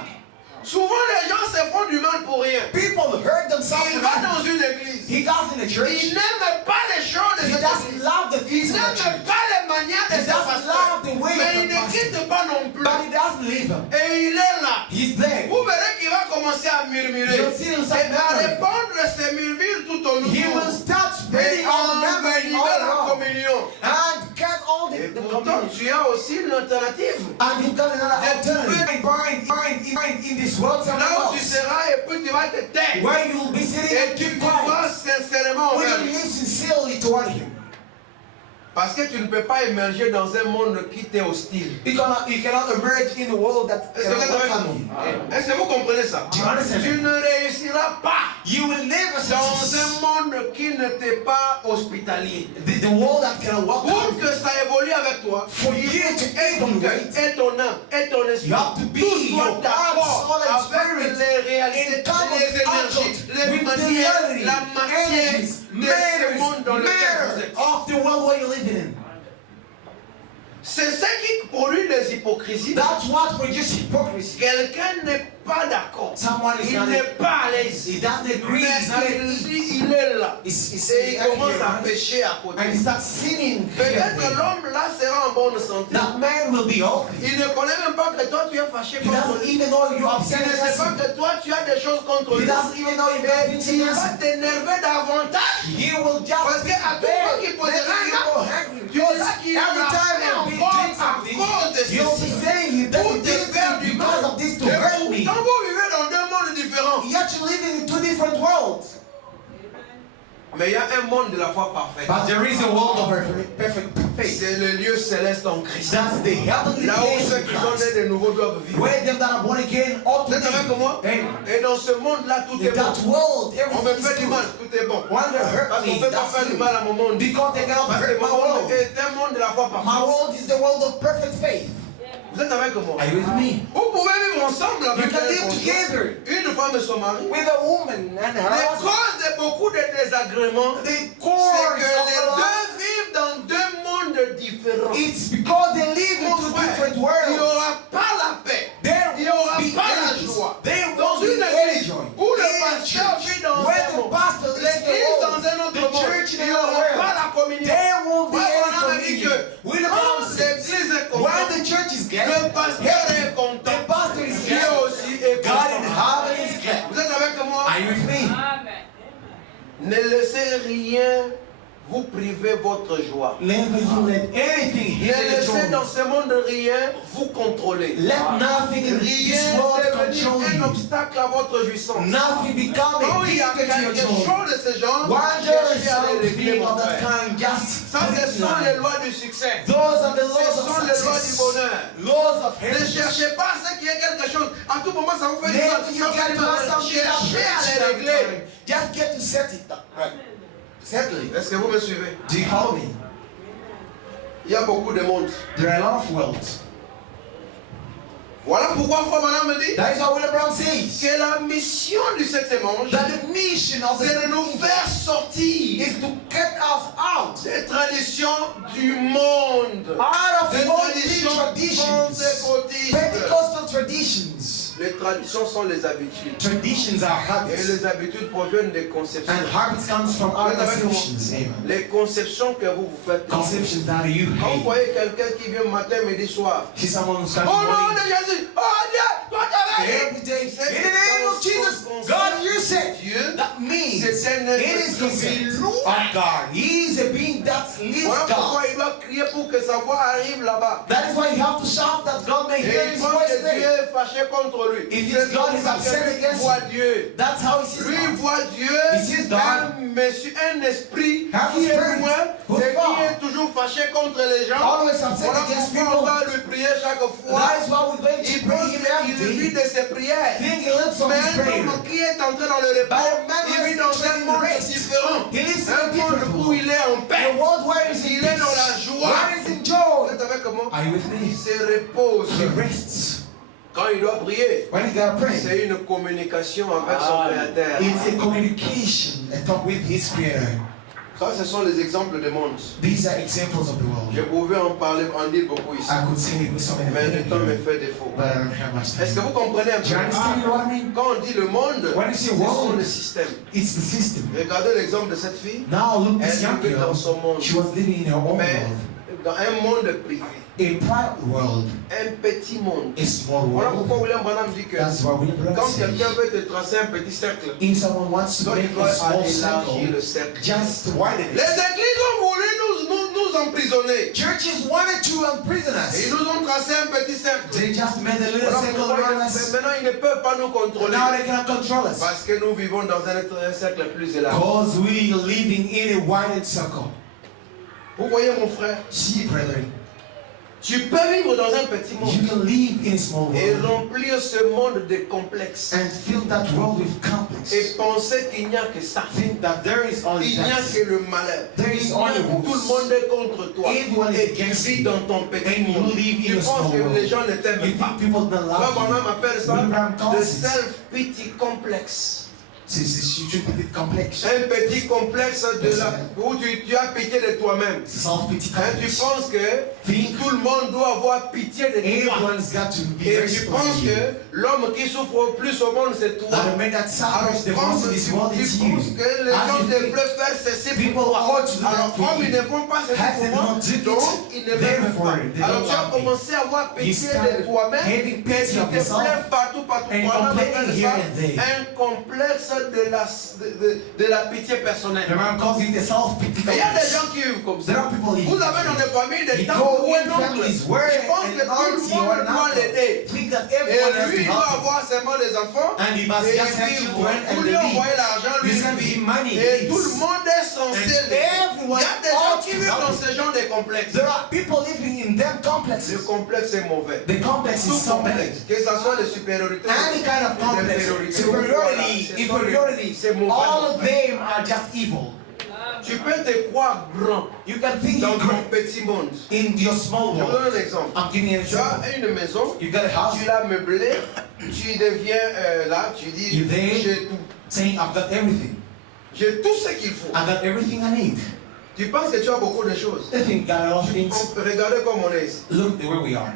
Souvent les gens se font du mal pour rien. People hurt themselves. Il va dans une église. He goes in a church. Il n'aime pas les choses de He cette doesn't église. love the Il things of the n'aime church. pas les manières de He ses doesn't pasteurs. love the way Mais of il the ne pastor. quitte pas non plus. But he doesn't leave him. Et il est là. He's there. Vous verrez qu'il va commencer à murmurer. You'll see himself Et à murmuring. répandre ses murmures tout au He long. will start Et spreading all the memory envenimer all la around. communion. And get all Et the pourtant, community. tu as aussi une alternative. And you've got another That alternative. Find in this world something Là où tu else. seras et puis tu vas te taire. Where you will be sitting Et and tu keep crois quiet. sincèrement When envers you lui. live sincerely toward him. Parce que tu ne peux pas émerger dans un monde qui t'est hostile. You cannot emerge in a world that Est-ce que vous êtes avec moi? Est-ce que vous comprenez ça? Do you understand? Tu ne réussiras pas You will never dans succeed. un monde qui ne t'est pas hospitalier. The world that cannot walk Pour out. que ça évolue avec toi, For you to et ton cœur, evaluate, et ton âme, et ton esprit, you have to be tout soit your d'accord heart, soul, and avec spirit les réalités, in common les énergies, object les with the manières, reality, la matière energies, de ce monde dans lequel vous matters êtes. of the world where you're living in. C'est ce qui produit les hypocrisies. That's what produces hypocrisy. Quelqu'un n'est pas d'accord. Someone is Il not, n'est pas à l'aise. he doesn't agree, Mais he's not at il ease. dit, il est là. He's Et il commence à angry, pécher à côté. and he starts sinning. Peut-être l'homme là sera en bonne santé. That man will be healthy. Il ne connaît même pas que toi tu es fâché He contre doesn't lui. even know you're Il upset ne sait against pas him. que toi tu as des choses contre He lui. doesn't even know you're bad things Il va against him. t'énerver davantage. He will just Parce qu'à tout moment qu'il posera un acte, tu diras qu'il a every time fait he'll be encore doing à something, cause de you'll be ceci. saying he Pour did te this faire du because mal. of this to Et hurt me. pourtant vous vivez dans deux mondes différents. Yet you're living in two different worlds. Mais il y a un monde de la foi parfaite. But there is a world of perfect faith. C'est le lieu céleste en Christ. That's the heavenly Là où place ceux in qui sont Christ. nés de nouveau doivent vivre. Where them that are born again ought Vous to êtes avec moi? be. Amen. Et dans ce monde-là, tout In est bon. that world, On me everything fait is du mal, good. tout est bon. When they hurt Parce qu'on ne me, peut pas that's faire du good. mal à mon monde. Because they cannot Parce que hurt mon my monde world. est un monde de la foi My parfaite. world is the world of perfect faith. Vous êtes avec moi? Are you with me? Vous pouvez vivre ensemble You avec can un live conjoint, together une femme et son mari. with a woman and her Les husband. causes de beaucoup de désagréments, The c'est cause que les of the life, deux vivent dans deux mondes différents. it's because they live in Mon two frère, different il n'y worlds. aura pas la paix. There Il n'y aura will be pas la enemies. joie. There Dans will une be église joy. où le In a pasteur church, vit dans where un the monde, pastor lives in l'église dans the un world, autre the monde, church in il n'y another aura pas world. la communion. There won't be Moi, any on a dit communion. que William quand Brown says, l'église est when contente, the church is le glad, pasteur est content, the pastor is Dieu glad. aussi est God in content. heaven is glad. Vous êtes avec moi? Are you with me? Ne laissez rien vous priver votre joie. Never you let anything Ne hinder your laissez joy. dans ce monde rien vous contrôler. Let nothing in Rien this world devenir control un you. obstacle à votre jouissance. Nothing become Quand a il y a hinder to your quelque joy. chose de ce genre, When there is cherchez à les régler, something mon of that frère. kind, just Ça, ce sont les lois du succès. those are the Ce laws sont of les lois du success. bonheur. Laws of Ne happiness. cherchez pas à ce qu'il y ait quelque chose. À tout moment, ça vous fait du mal. Never you Ça get fait du to mal. have something that Cherchez à les breaks régler. that. Just get to set it up. Right. Settle it. Est-ce que vous me suivez? Do you follow me? Il y a beaucoup de monde. There are a lot of worlds. Voilà pourquoi Frère Madame me dit That is what William Brown says. que la mission du septième ange, That the mission of c'est de the nous faire sortir is to get us out des traditions du monde, of des worldly traditions traditions, pentecôtistes. Pentecostal traditions. Les traditions sont les habitudes. Traditions are Et habits, les habitudes proviennent des conceptions. and habits comes from our conceptions. Amen. Les conceptions que vous vous faites. Conceptions that you Quand vous hate. voyez quelqu'un qui vient matin, midi, soir. See someone who's Oh coming non, morning, de Jésus! Oh Dieu! Toi every day. In the name of Jesus, God, you said. Dieu, That means c'est un it is être qui concept vit of loin. God. He is a being that lives Voilà pourquoi God. il doit crier pour que sa voix arrive là-bas. That is why you have to shout that God may Et hear il his pense voice que Dieu there. est fâché contre lui. If C'est God is comme ça upset que lui against voit him, Dieu. That's how he sees Lui God. voit Dieu, He sees God. un esprit Have qui a est spirit loin who's et far. qui est toujours fâché contre les gens. Always upset Voilà against pourquoi on people. va lui prier chaque fois. That is why we're going to Il pray pense him qu'il every vit day. de ses prières. Think he lives on Mais his un prayer. homme qui est entré dans le repos, But a man il who vit is dans un trained in monde rest. différent. He lives in a Un monde different où world. il est en A paix. world where is in Il est dans la peace. joie. Where is in Vous joy. êtes avec moi? Are you with Il me? se repose. He rests. Quand il doit prier, When he gotta pray, c'est une communication avec son Créateur. it's a communication, a talk with his creator. Ça, ce sont les exemples du monde. These are examples of the Je world. pouvais en parler, en dire beaucoup ici. I could say it with so many Mais le things, temps me fait défaut. but I don't have much Est-ce que time. vous comprenez un Do you peu? understand what I mean? Quand on dit le monde, When you say ce sont world, les systèmes. it's the system. Regardez l'exemple de cette fille. Now look, this Elle young vivait dans girl, son monde. she was living in her own Mais world, dans un monde privé. a private world, Un petit monde. a small Voilà pourquoi world. William Branham dit que That's why William Branham quand says, quelqu'un veut te tracer un petit cercle, if someone wants to donc make il doit a small élargir circle, le cercle. just widen Les it. églises ont voulu nous emprisonner. Churches wanted to imprison Et ils us. nous ont tracé un petit cercle. They just made a little Voilà circle pourquoi around mais us. maintenant ils ne peuvent pas nous contrôler. Now they cannot control us. Parce que nous vivons dans un cercle plus élargi. Because we are living in a widened circle. Vous voyez mon frère, See, brethren, tu peux vivre dans un petit you monde can live in a small et world remplir ce monde de complexes and fill that world with et complex. penser qu'il n'y a que ça. Think that there is only Il n'y a that. que le malheur. There is Il n'y a only que tout le woes. monde est contre toi. Everyone is Et tu against vis you. dans ton petit And you monde. live Tu in a penses small que world. les gens ne You t'aiment think pas. people don't Frère love Branham you. appelle ça William Branham le calls it. self-pity complexe. C'est une petite complexe. Un petit complexe de la, où tu as pitié de toi-même. C'est self-pity Hein, tu complex. penses que Think tout le monde doit avoir pitié de toi. everyone's got to be Et very tu strong penses in you. que l'homme qui souffre le plus au monde, c'est toi. That the man that Alors, suffers the comme most in this world tu is penses you. que les As gens you think devraient faire ceci people pour toi. ought to do that Alors, for comme you. ils ne font pas ceci As pour they moi, don't do it, donc ils ne veulent therefore, pas. they Alors, don't tu as love me. commencé à avoir You pitié start de toi-même et having tu pity of te yourself plains partout. and Voilà, on appelle complaining ça here and there. un complexe de la pitié personnelle. The man calls it a self-pity Mais il y a des complex. gens qui vivent comme There ça. are people Vous avez dans des familles des You tantes go ou un in oncle families qui where pensent que an tout le auntie or monde an doit uncle l'aider. think that Et everyone has lui, to il doit help him. avoir seulement des enfants. And he must Et just have vivre. children and Vous lui they envoyez live. l'argent, lui You il send vit. him money, Et he tout lives. le monde est censé And l'aider. Il everyone y a des gens ought qui to vivent help dans him. ce genre de complexe. There are people living in them Le complexes. complexe est mauvais. The complex Tout is so bad. complexe, que ce soit de supériorité Any kind of ou complex, d'infériorité. superiority, inferiority, C'est mauvais. all of them are just evil. Tu peux te croire grand You can think dans you're ton great petit monde. in your small Je vous world. donne un exemple. I'm giving you an Tu example. as une maison, You got a house, tu l'as meublée, tu deviens là, tu dis You there? j'ai tout. saying I've got everything. J'ai tout ce qu'il faut. I got everything I need. Tu penses que tu as beaucoup de choses. I think got a lot of things. Regardez comme on est ici. Look where we are.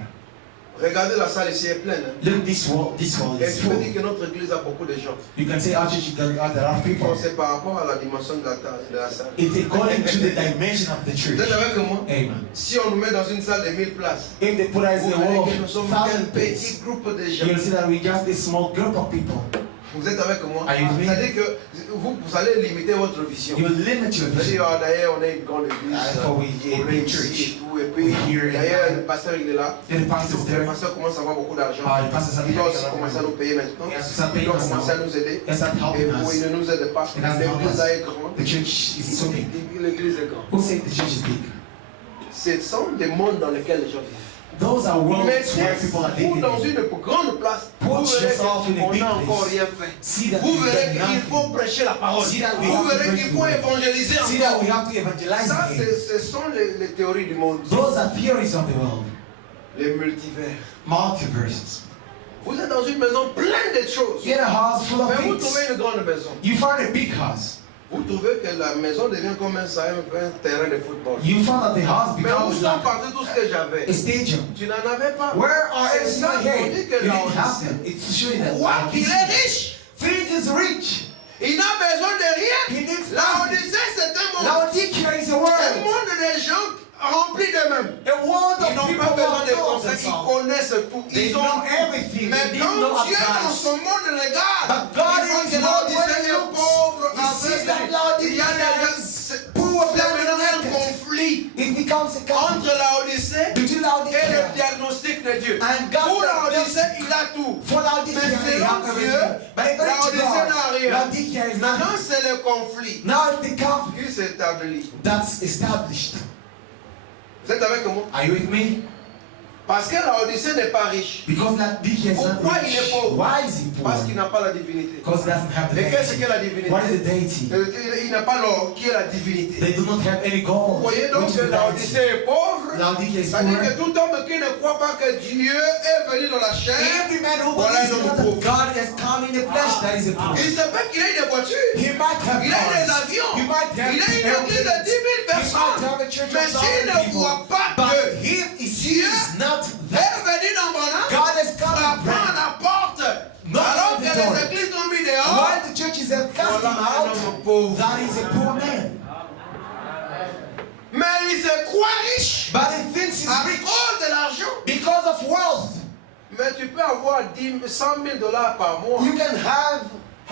Regardez la salle ici est pleine. Hein. Look, this world Et is tu peux full. dire que notre église a beaucoup de gens. You can say our church there are a lot of people. Bon, c'est par rapport à la dimension de la salle. It's according to the dimension of the Vous church. êtes avec moi? Amen. Si on nous met dans une salle de 1000 places, If they put us in vous a verrez wall que nous of sommes un 1,000 petit places, groupe de gens. you'll see that we're just a small group of people. Vous êtes avec moi? Are you with me? C'est-à-dire que vous allez limiter votre vision. You limit your C'est-à-dire, vision. ah, d'ailleurs, on est une grande église. Therefore, we On a est big ici church. et tout. Et puis, We're here and d'ailleurs, there. le pasteur, il est là. Then the pastor's Le there. pasteur commence à avoir beaucoup d'argent. Ah, le pasteur, ça Il doit veut aussi dire commencer à nous payer maintenant. He has to start Il paying doit us commencer à now. nous aider. He has to start Et helping puis, il us. ne nous aide pas. He doesn't help L'église us. est grande. The church is so big. L'église est grande. Who said the church is big? Ce sont des mondes dans lesquels les gens vivent. Those are worlds where people are Mettez-vous living dans in. une grande place. Put Vous verrez yourself in a qu'on big n'a encore place. rien fait. See that Vous we've verrez done qu'il faut nothing. prêcher la parole. See that we Vous have to verrez preach qu'il the faut word. évangéliser See that we encore. have to evangelize Ça, again. ce sont les théories du monde. Those are theories of the world. Les multivers. Multiverses. Vous êtes dans une maison pleine de choses. You get a house full of Mais vous things. trouvez une grande maison. You find a big house. Vous trouvez que la maison devient comme un terrain de football. You find that the house Mais où becomes sont like partis tout ce que j'avais? a stadium. Tu n'en avais pas. Where are C'est everything ça qu'on here? dit You que didn't have Laodicée. them. It's showing that Quoi qu'il est riche, Faith is rich. il n'a besoin de rien. He needs nothing. Laodicée, c'est un monde. Laodicea is a Un world. monde de gens remplis d'eux-mêmes. A world Ils of n'ont people pas besoin de who know conseils, ils themselves. connaissent tout. They Ils know ont. everything. Mais They didn't know quand Dieu dans advice. son monde regarde, But God il voit in que his world, when Laodicée he est looks, pauvre, he sees that aveugle. Laodicea Il y a des pour maintenant un conflit It becomes a conflict entre Laodicée between et le Laodicea diagnostic de Dieu. and God. Pour Laodicée, il a tout. For Laodicea, Mais they selon have Dieu, everything. But according to Laodicea n'a God, rien. Laodicea is Maintenant, nothing. c'est le conflit Now it's the conflict qui s'établit. that's established. Vous êtes avec moi? Are you with me? Parce que Laodicée n'est pas riche. Because Laodicea is not Pourquoi il est rich. pauvre? Why is he poor? Parce qu'il n'a pas la divinité. Because he doesn't have the Et qu'est-ce deity. que la divinité? What is the deity? Il n'a pas l'or qui est la divinité. They do not have any gold. Vous voyez donc Which is que the deity. Laodicée est pauvre. Laodicea is C'est-à-dire poor. que tout homme qui ne croit pas que Dieu est venu dans la chair, Every man who voilà un believes homme not that pauvre. God has come in the flesh, that is a poor. Il se peut qu'il ait des voitures, He might have il a des cars. avions, He might have il a une église de 10 000 He might personnes. have a church Mais of s'il 1,000 ne people. voit pas But que if he Dieu sees not that est venu dans Bonham, God has come in frappant à prayer, la porte, Not alors at que the door. les églises l'ont mis dehors, while the churches have cast him voilà un out, homme pauvre. that is a poor man. Mais il se croit riche But he thinks he's à rich cause de l'argent. because of wealth. Mais tu peux avoir 100 000 $ par mois You can have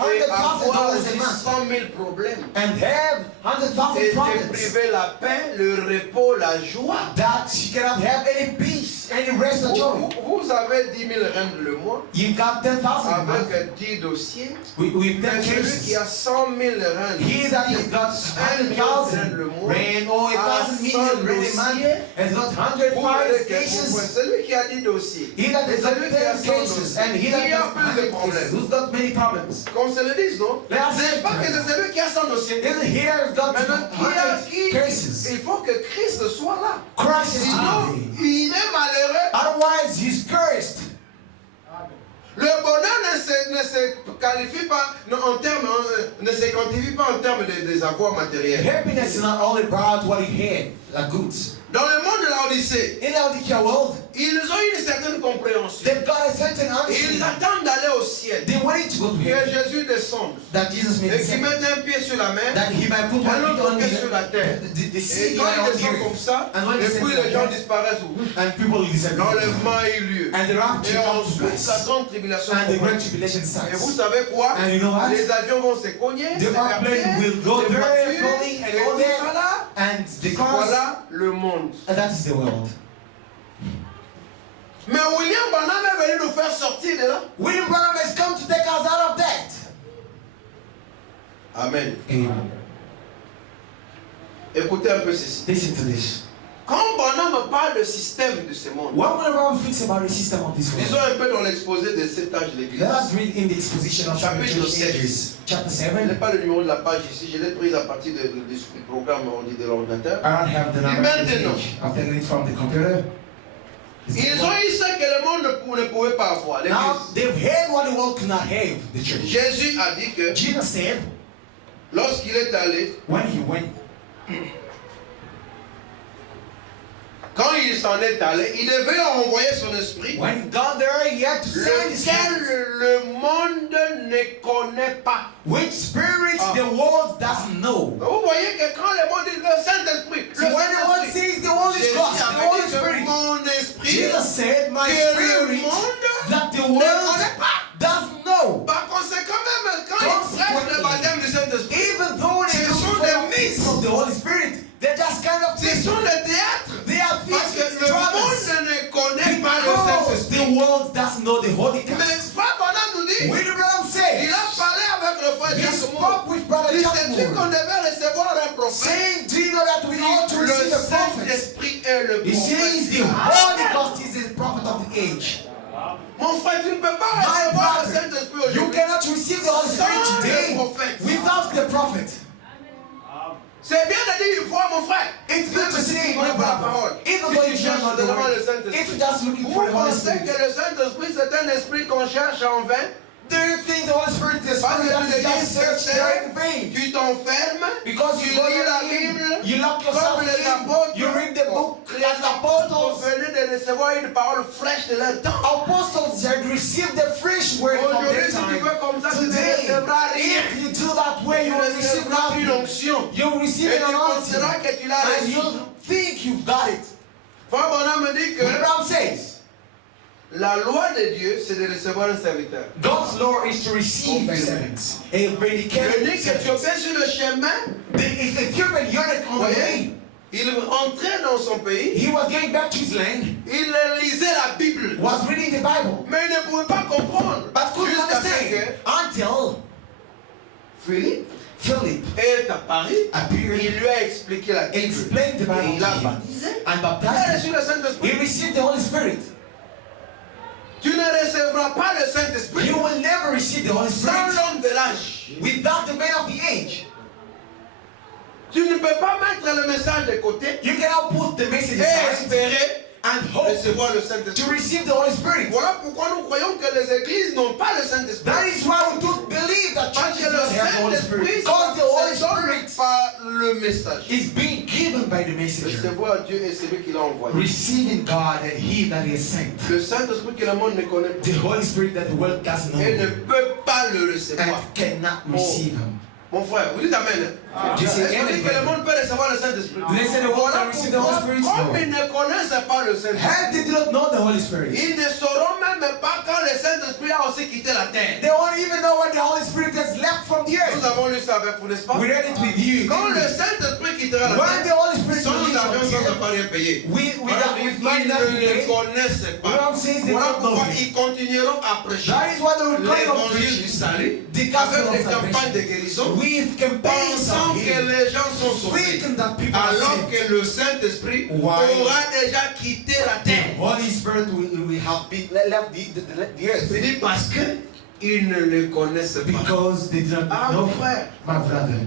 et avoir $100,000 aussi a month 100 000 problèmes. and have Et 100,000 te problems priver la paix, le repos, la joie. that you cannot have any peace, any rest or joy. Vous avez 10 000 rentes le mois You've got 10,000 a month avec 10 dossiers. with Mais 10 celui qui a cases. 100 000 rentes, He that has got 100,000 rand or 1,000 million rand a month has got vous verrez 105 quel cases. point. Celui qui a 10 dossiers, He that et has got celui qui a 10 100 cases dossiers, and he il that y a has plus de 100 cases, problèmes. who's got many problems? Qu'on se le dise, non? Let us C'est say pas que c'est celui qui a 100 dossiers. Isn't here has got Maintenant, 100 cases? il faut que Christ soit là. Christ is Sinon, happy. il est malheureux. Otherwise, he's cursed. Le bonheur ne se qualifie pas en termes, ne se quantifie pas en termes des avoirs matériels. Happiness is not only about what he had, like goods. Dans le monde de la Odyssée, In Laodicea world, ils ont une certaine compréhension. they've got a certain Ils understanding. attendent d'aller au ciel. They wanted to go to Que heaven. Jésus descende. That Jesus made Et the qu'ils second. mettent un pied sur la mer, That he might put un one foot autre on pied sur la terre. the Et sea quand and ils on the descendent comme earth. ça, And when et he puis says les gens that, disparaissent. and people disappear. L'enlèvement a eu lieu. And the rapture Et comes to ensuite, la pass. grande tribulation And the commence. great tribulation Et vous starts. savez quoi? And you know what? Les avions vont se cogner, The se airplane faire will go des there, voitures, falling, and et all tout that. ça là. And the cars, Voilà le monde. and that is the world. Mais William Branham est venu nous faire sortir de là. William Branham has come to take us out of that. Amen. Amen. Écoutez un peu ceci. Listen to this. Quand Branham parle de système de ce monde, What William Branham thinks about the system of this disons world? un peu dans l'exposé de cet âge de l'Église. Let us read in the exposition of Chapitre Church 7. Ages, chapter Je n'ai 7. pas le numéro de la page ici, je l'ai prise à partir du programme on dit de l'ordinateur. I don't have the number of the Maintenant. page. I'm taking it from the computer. Ils ont eu ce que le monde ne pouvait pas avoir, Now, l'Église. they've heard what the world could not have, the church. Jésus a dit que Jesus said, lorsqu'il est allé, when he went, quand il s'en est allé, il devait envoyer son esprit, when he got there, he had to send his lequel spirit. le monde ne connaît pas. Which spirit Ah. the world doesn't know. Vous voyez que quand le monde dit le Saint-Esprit, So when the world Saint-Esprit, says the Holy Jésus Ghost, the avait Holy dit que Spirit, mon esprit Jesus said, my que le spirit monde that the ne world connaît pas. doesn't know. Par conséquent, même quand ils prêchent le baptême du Saint-Esprit, Even though they Ce look sont for des the mythes. myths of the Holy Spirit, they're just kind of ce myths. sont des théâtres. They are Parce que myths, le dramas. monde ne connaît pas le Because Saint-Esprit. the world doesn't know the Holy Mais Ghost. Frère Branham nous dit, William Branham il says, a parlé avec le frère he Jacques spoke with Brother Il s'est dit qu'on Jacob, devait recevoir un prophète. saying, do you know that we ought to Le receive a prophet? Saint-Esprit est le He says the prophète. Holy Ghost is the prophet of the age. Mon frère, tu ne peux pas My recevoir le brother, Saint-Esprit you aujourd'hui cannot receive the Holy Spirit sans le today prophète. without the prophet. C'est bien de dire une fois, mon frère. It's good to say, Tu my connais pas la brother, parole. even Si though tu you cherches don't know the seulement le word, Saint-Esprit. if you're just looking Vous for the Holy pensez Spirit, que le Saint-Esprit c'est un esprit qu'on cherche en vain? do you think the Holy Spirit is Parce que spirit that tu is just deviens searched there in vain? tu t'enfermes, Because tu you go lis la in, Bible, you lock yourself comme les in, apôtres. you read the book Les like the apôtres apostles. venaient de recevoir une parole fraîche de leur temps. Apostles had received the fresh word from Aujourd'hui, their si tu time. fais comme ça, tu ne Today, recevras rien. if you do that way, Tu you will receive recevras une nothing. onction. You'll receive Et an tu anointing. penseras que tu l'as And reçu. you'll think you've got it. Frère Branham me dit que Abraham says, la loi de Dieu, c'est de recevoir un serviteur. God's law is to receive a servant. A Je vindicated dis que tu servant. es sur le chemin. If you've been unit on the way, Voyez, il rentrait dans son pays, he was getting back to his land, il lisait la Bible, was reading the Bible, mais il ne pouvait pas comprendre. but couldn't Jusqu'à ce understand until que Philippe Philip est à Paris, appeared il lui a expliqué expliqué la Bible. explained the Et Bible il to a him baptisé. and Il a baptized reçu him. le Saint-Esprit. He received the Holy Spirit. Tu ne recevras pas le Saint-Esprit You will never receive the Holy sans Spirit l'homme de l'âge. without the man of the age. Tu ne peux pas mettre le message de côté You cannot put the message et aside espérer and hope recevoir le Saint-Esprit. to receive the Holy Spirit. Voilà pourquoi nous croyons que les églises n'ont pas le Saint-Esprit. That is why we don't believe that Parce churches que le don't have the Holy Spirit. Saint-Esprit Because the Holy se donne Spirit par le message. is being given by the messenger. Recevoir Dieu et celui qui l'a envoyé. Receiving God and He that is sent. Le Saint-Esprit que le monde ne connaît pas. The Holy Spirit that the world doesn't Elle ne know peut pas le recevoir. and cannot receive Him. Mon frère, vous dites Amen. You Est-ce say qu'on dit que le amen. monde peut recevoir le Saint-Esprit? They say the world Voilà can receive the Holy pourquoi, Spirit. comme No. ils ne connaissent pas le Saint-Esprit, How they do not know the Holy Spirit? ils ne sauront même pas quand le Saint-Esprit a aussi quitté la terre. They won't even know when the Holy Spirit has left from the Nous earth. avons lu ça avec vous, n'est-ce pas? We read it with you. Quand le Saint-Esprit quittera la When terre, the Holy Spirit sans will leave avion, from sans the ne pas rien payer. we Voilà, with ils money nothing ne le paid. connaissent What pas. I'm saying is they Voilà don't know pourquoi Him. ils continueront à prêcher That is why they will come on l'évangile du preaching salut the avec gospel des of campagnes de salvation guérison, with campaigns pensant of que healing, les gens sont sauvés. thinking that people are Alors saved. que le Saint-Esprit Why? aura déjà quitté la terre. Holy Spirit will have been left the earth Il dit parce que ils ne le connaissent pas. because they did not Ah know mon frère, my brother.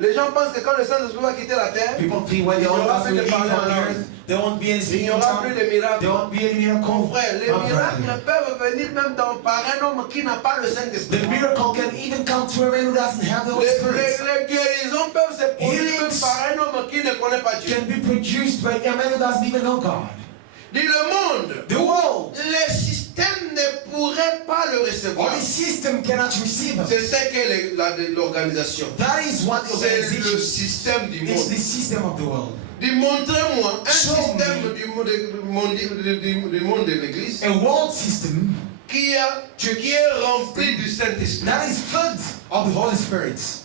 les gens pensent que quand le Saint-Esprit va quitter la terre, People think when Il the y Holy aura Spirit will plus de leave parler from the en earth, there won't be any il speaking n'y in aura plus tongues. de miracles. There won't be any Mon miracle. frère, les My miracles brother. peuvent venir même par un homme qui n'a pas le The Saint-Esprit. miracle can even come to a man who doesn't have the Holy Spirit. Les guérisons peuvent se produire même Healings par un homme qui ne connaît pas Dieu. Can be produced by a man who doesn't even know God. Dit le monde, The world, les systèmes ne pourraient pas le recevoir. or the system cannot receive him. C'est ce que l'organisation. That is what the C'est le organization système du is, monde. the system of the world. Dit montrez-moi un Show système me. du monde de l'Église A world system qui est rempli du Saint-Esprit. that is filled of the Holy Spirit.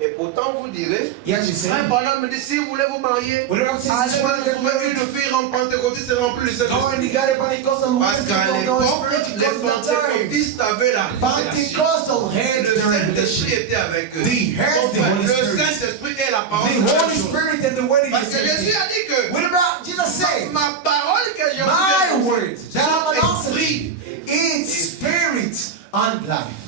Et pourtant vous direz, Yes, you say. un bonhomme me dit si vous voulez vous marier, What I'm saying is, allez vous trouver une fille pentecôtiste remplie du go and Saint-Esprit. you got a Pentecostal Parce woman qu'à full of the Holy l'époque, Spirit les because of that time. pentecôtistes avaient la révélation. Pentecostal had Le the Saint-Esprit revelation. était avec eux. They had Mon the frère, Holy le Spirit. Saint-Esprit est la parole The de Holy Dieu. Spirit and the word Parce is que Jésus a dit que what about Jesus said? ma parole que je vous My ai word that I'm son announcing, esprit. it's spirit and life.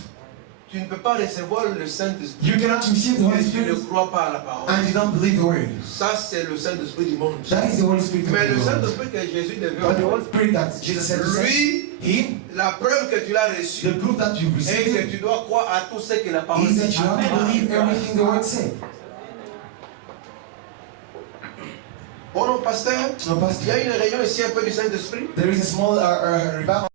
Tu ne peux pas recevoir le Saint-Esprit You cannot receive the Holy si tu ne Spirit crois pas à la parole. and you don't believe the word. Ça, c'est le Saint-Esprit du monde. That is the Holy Spirit of Mais le the world. Saint-Esprit que Jésus devait But the Holy avoir, Spirit that Jesus said to send, lui, Him, la preuve que tu l'as reçu, the proof that you et received que it tu dois croire à tout ce que la parole is that dit. you have to believe everything the word said. Oh non, pasteur, No, il y a Pastor, une réunion ici un peu du Saint-Esprit. there is a small revival.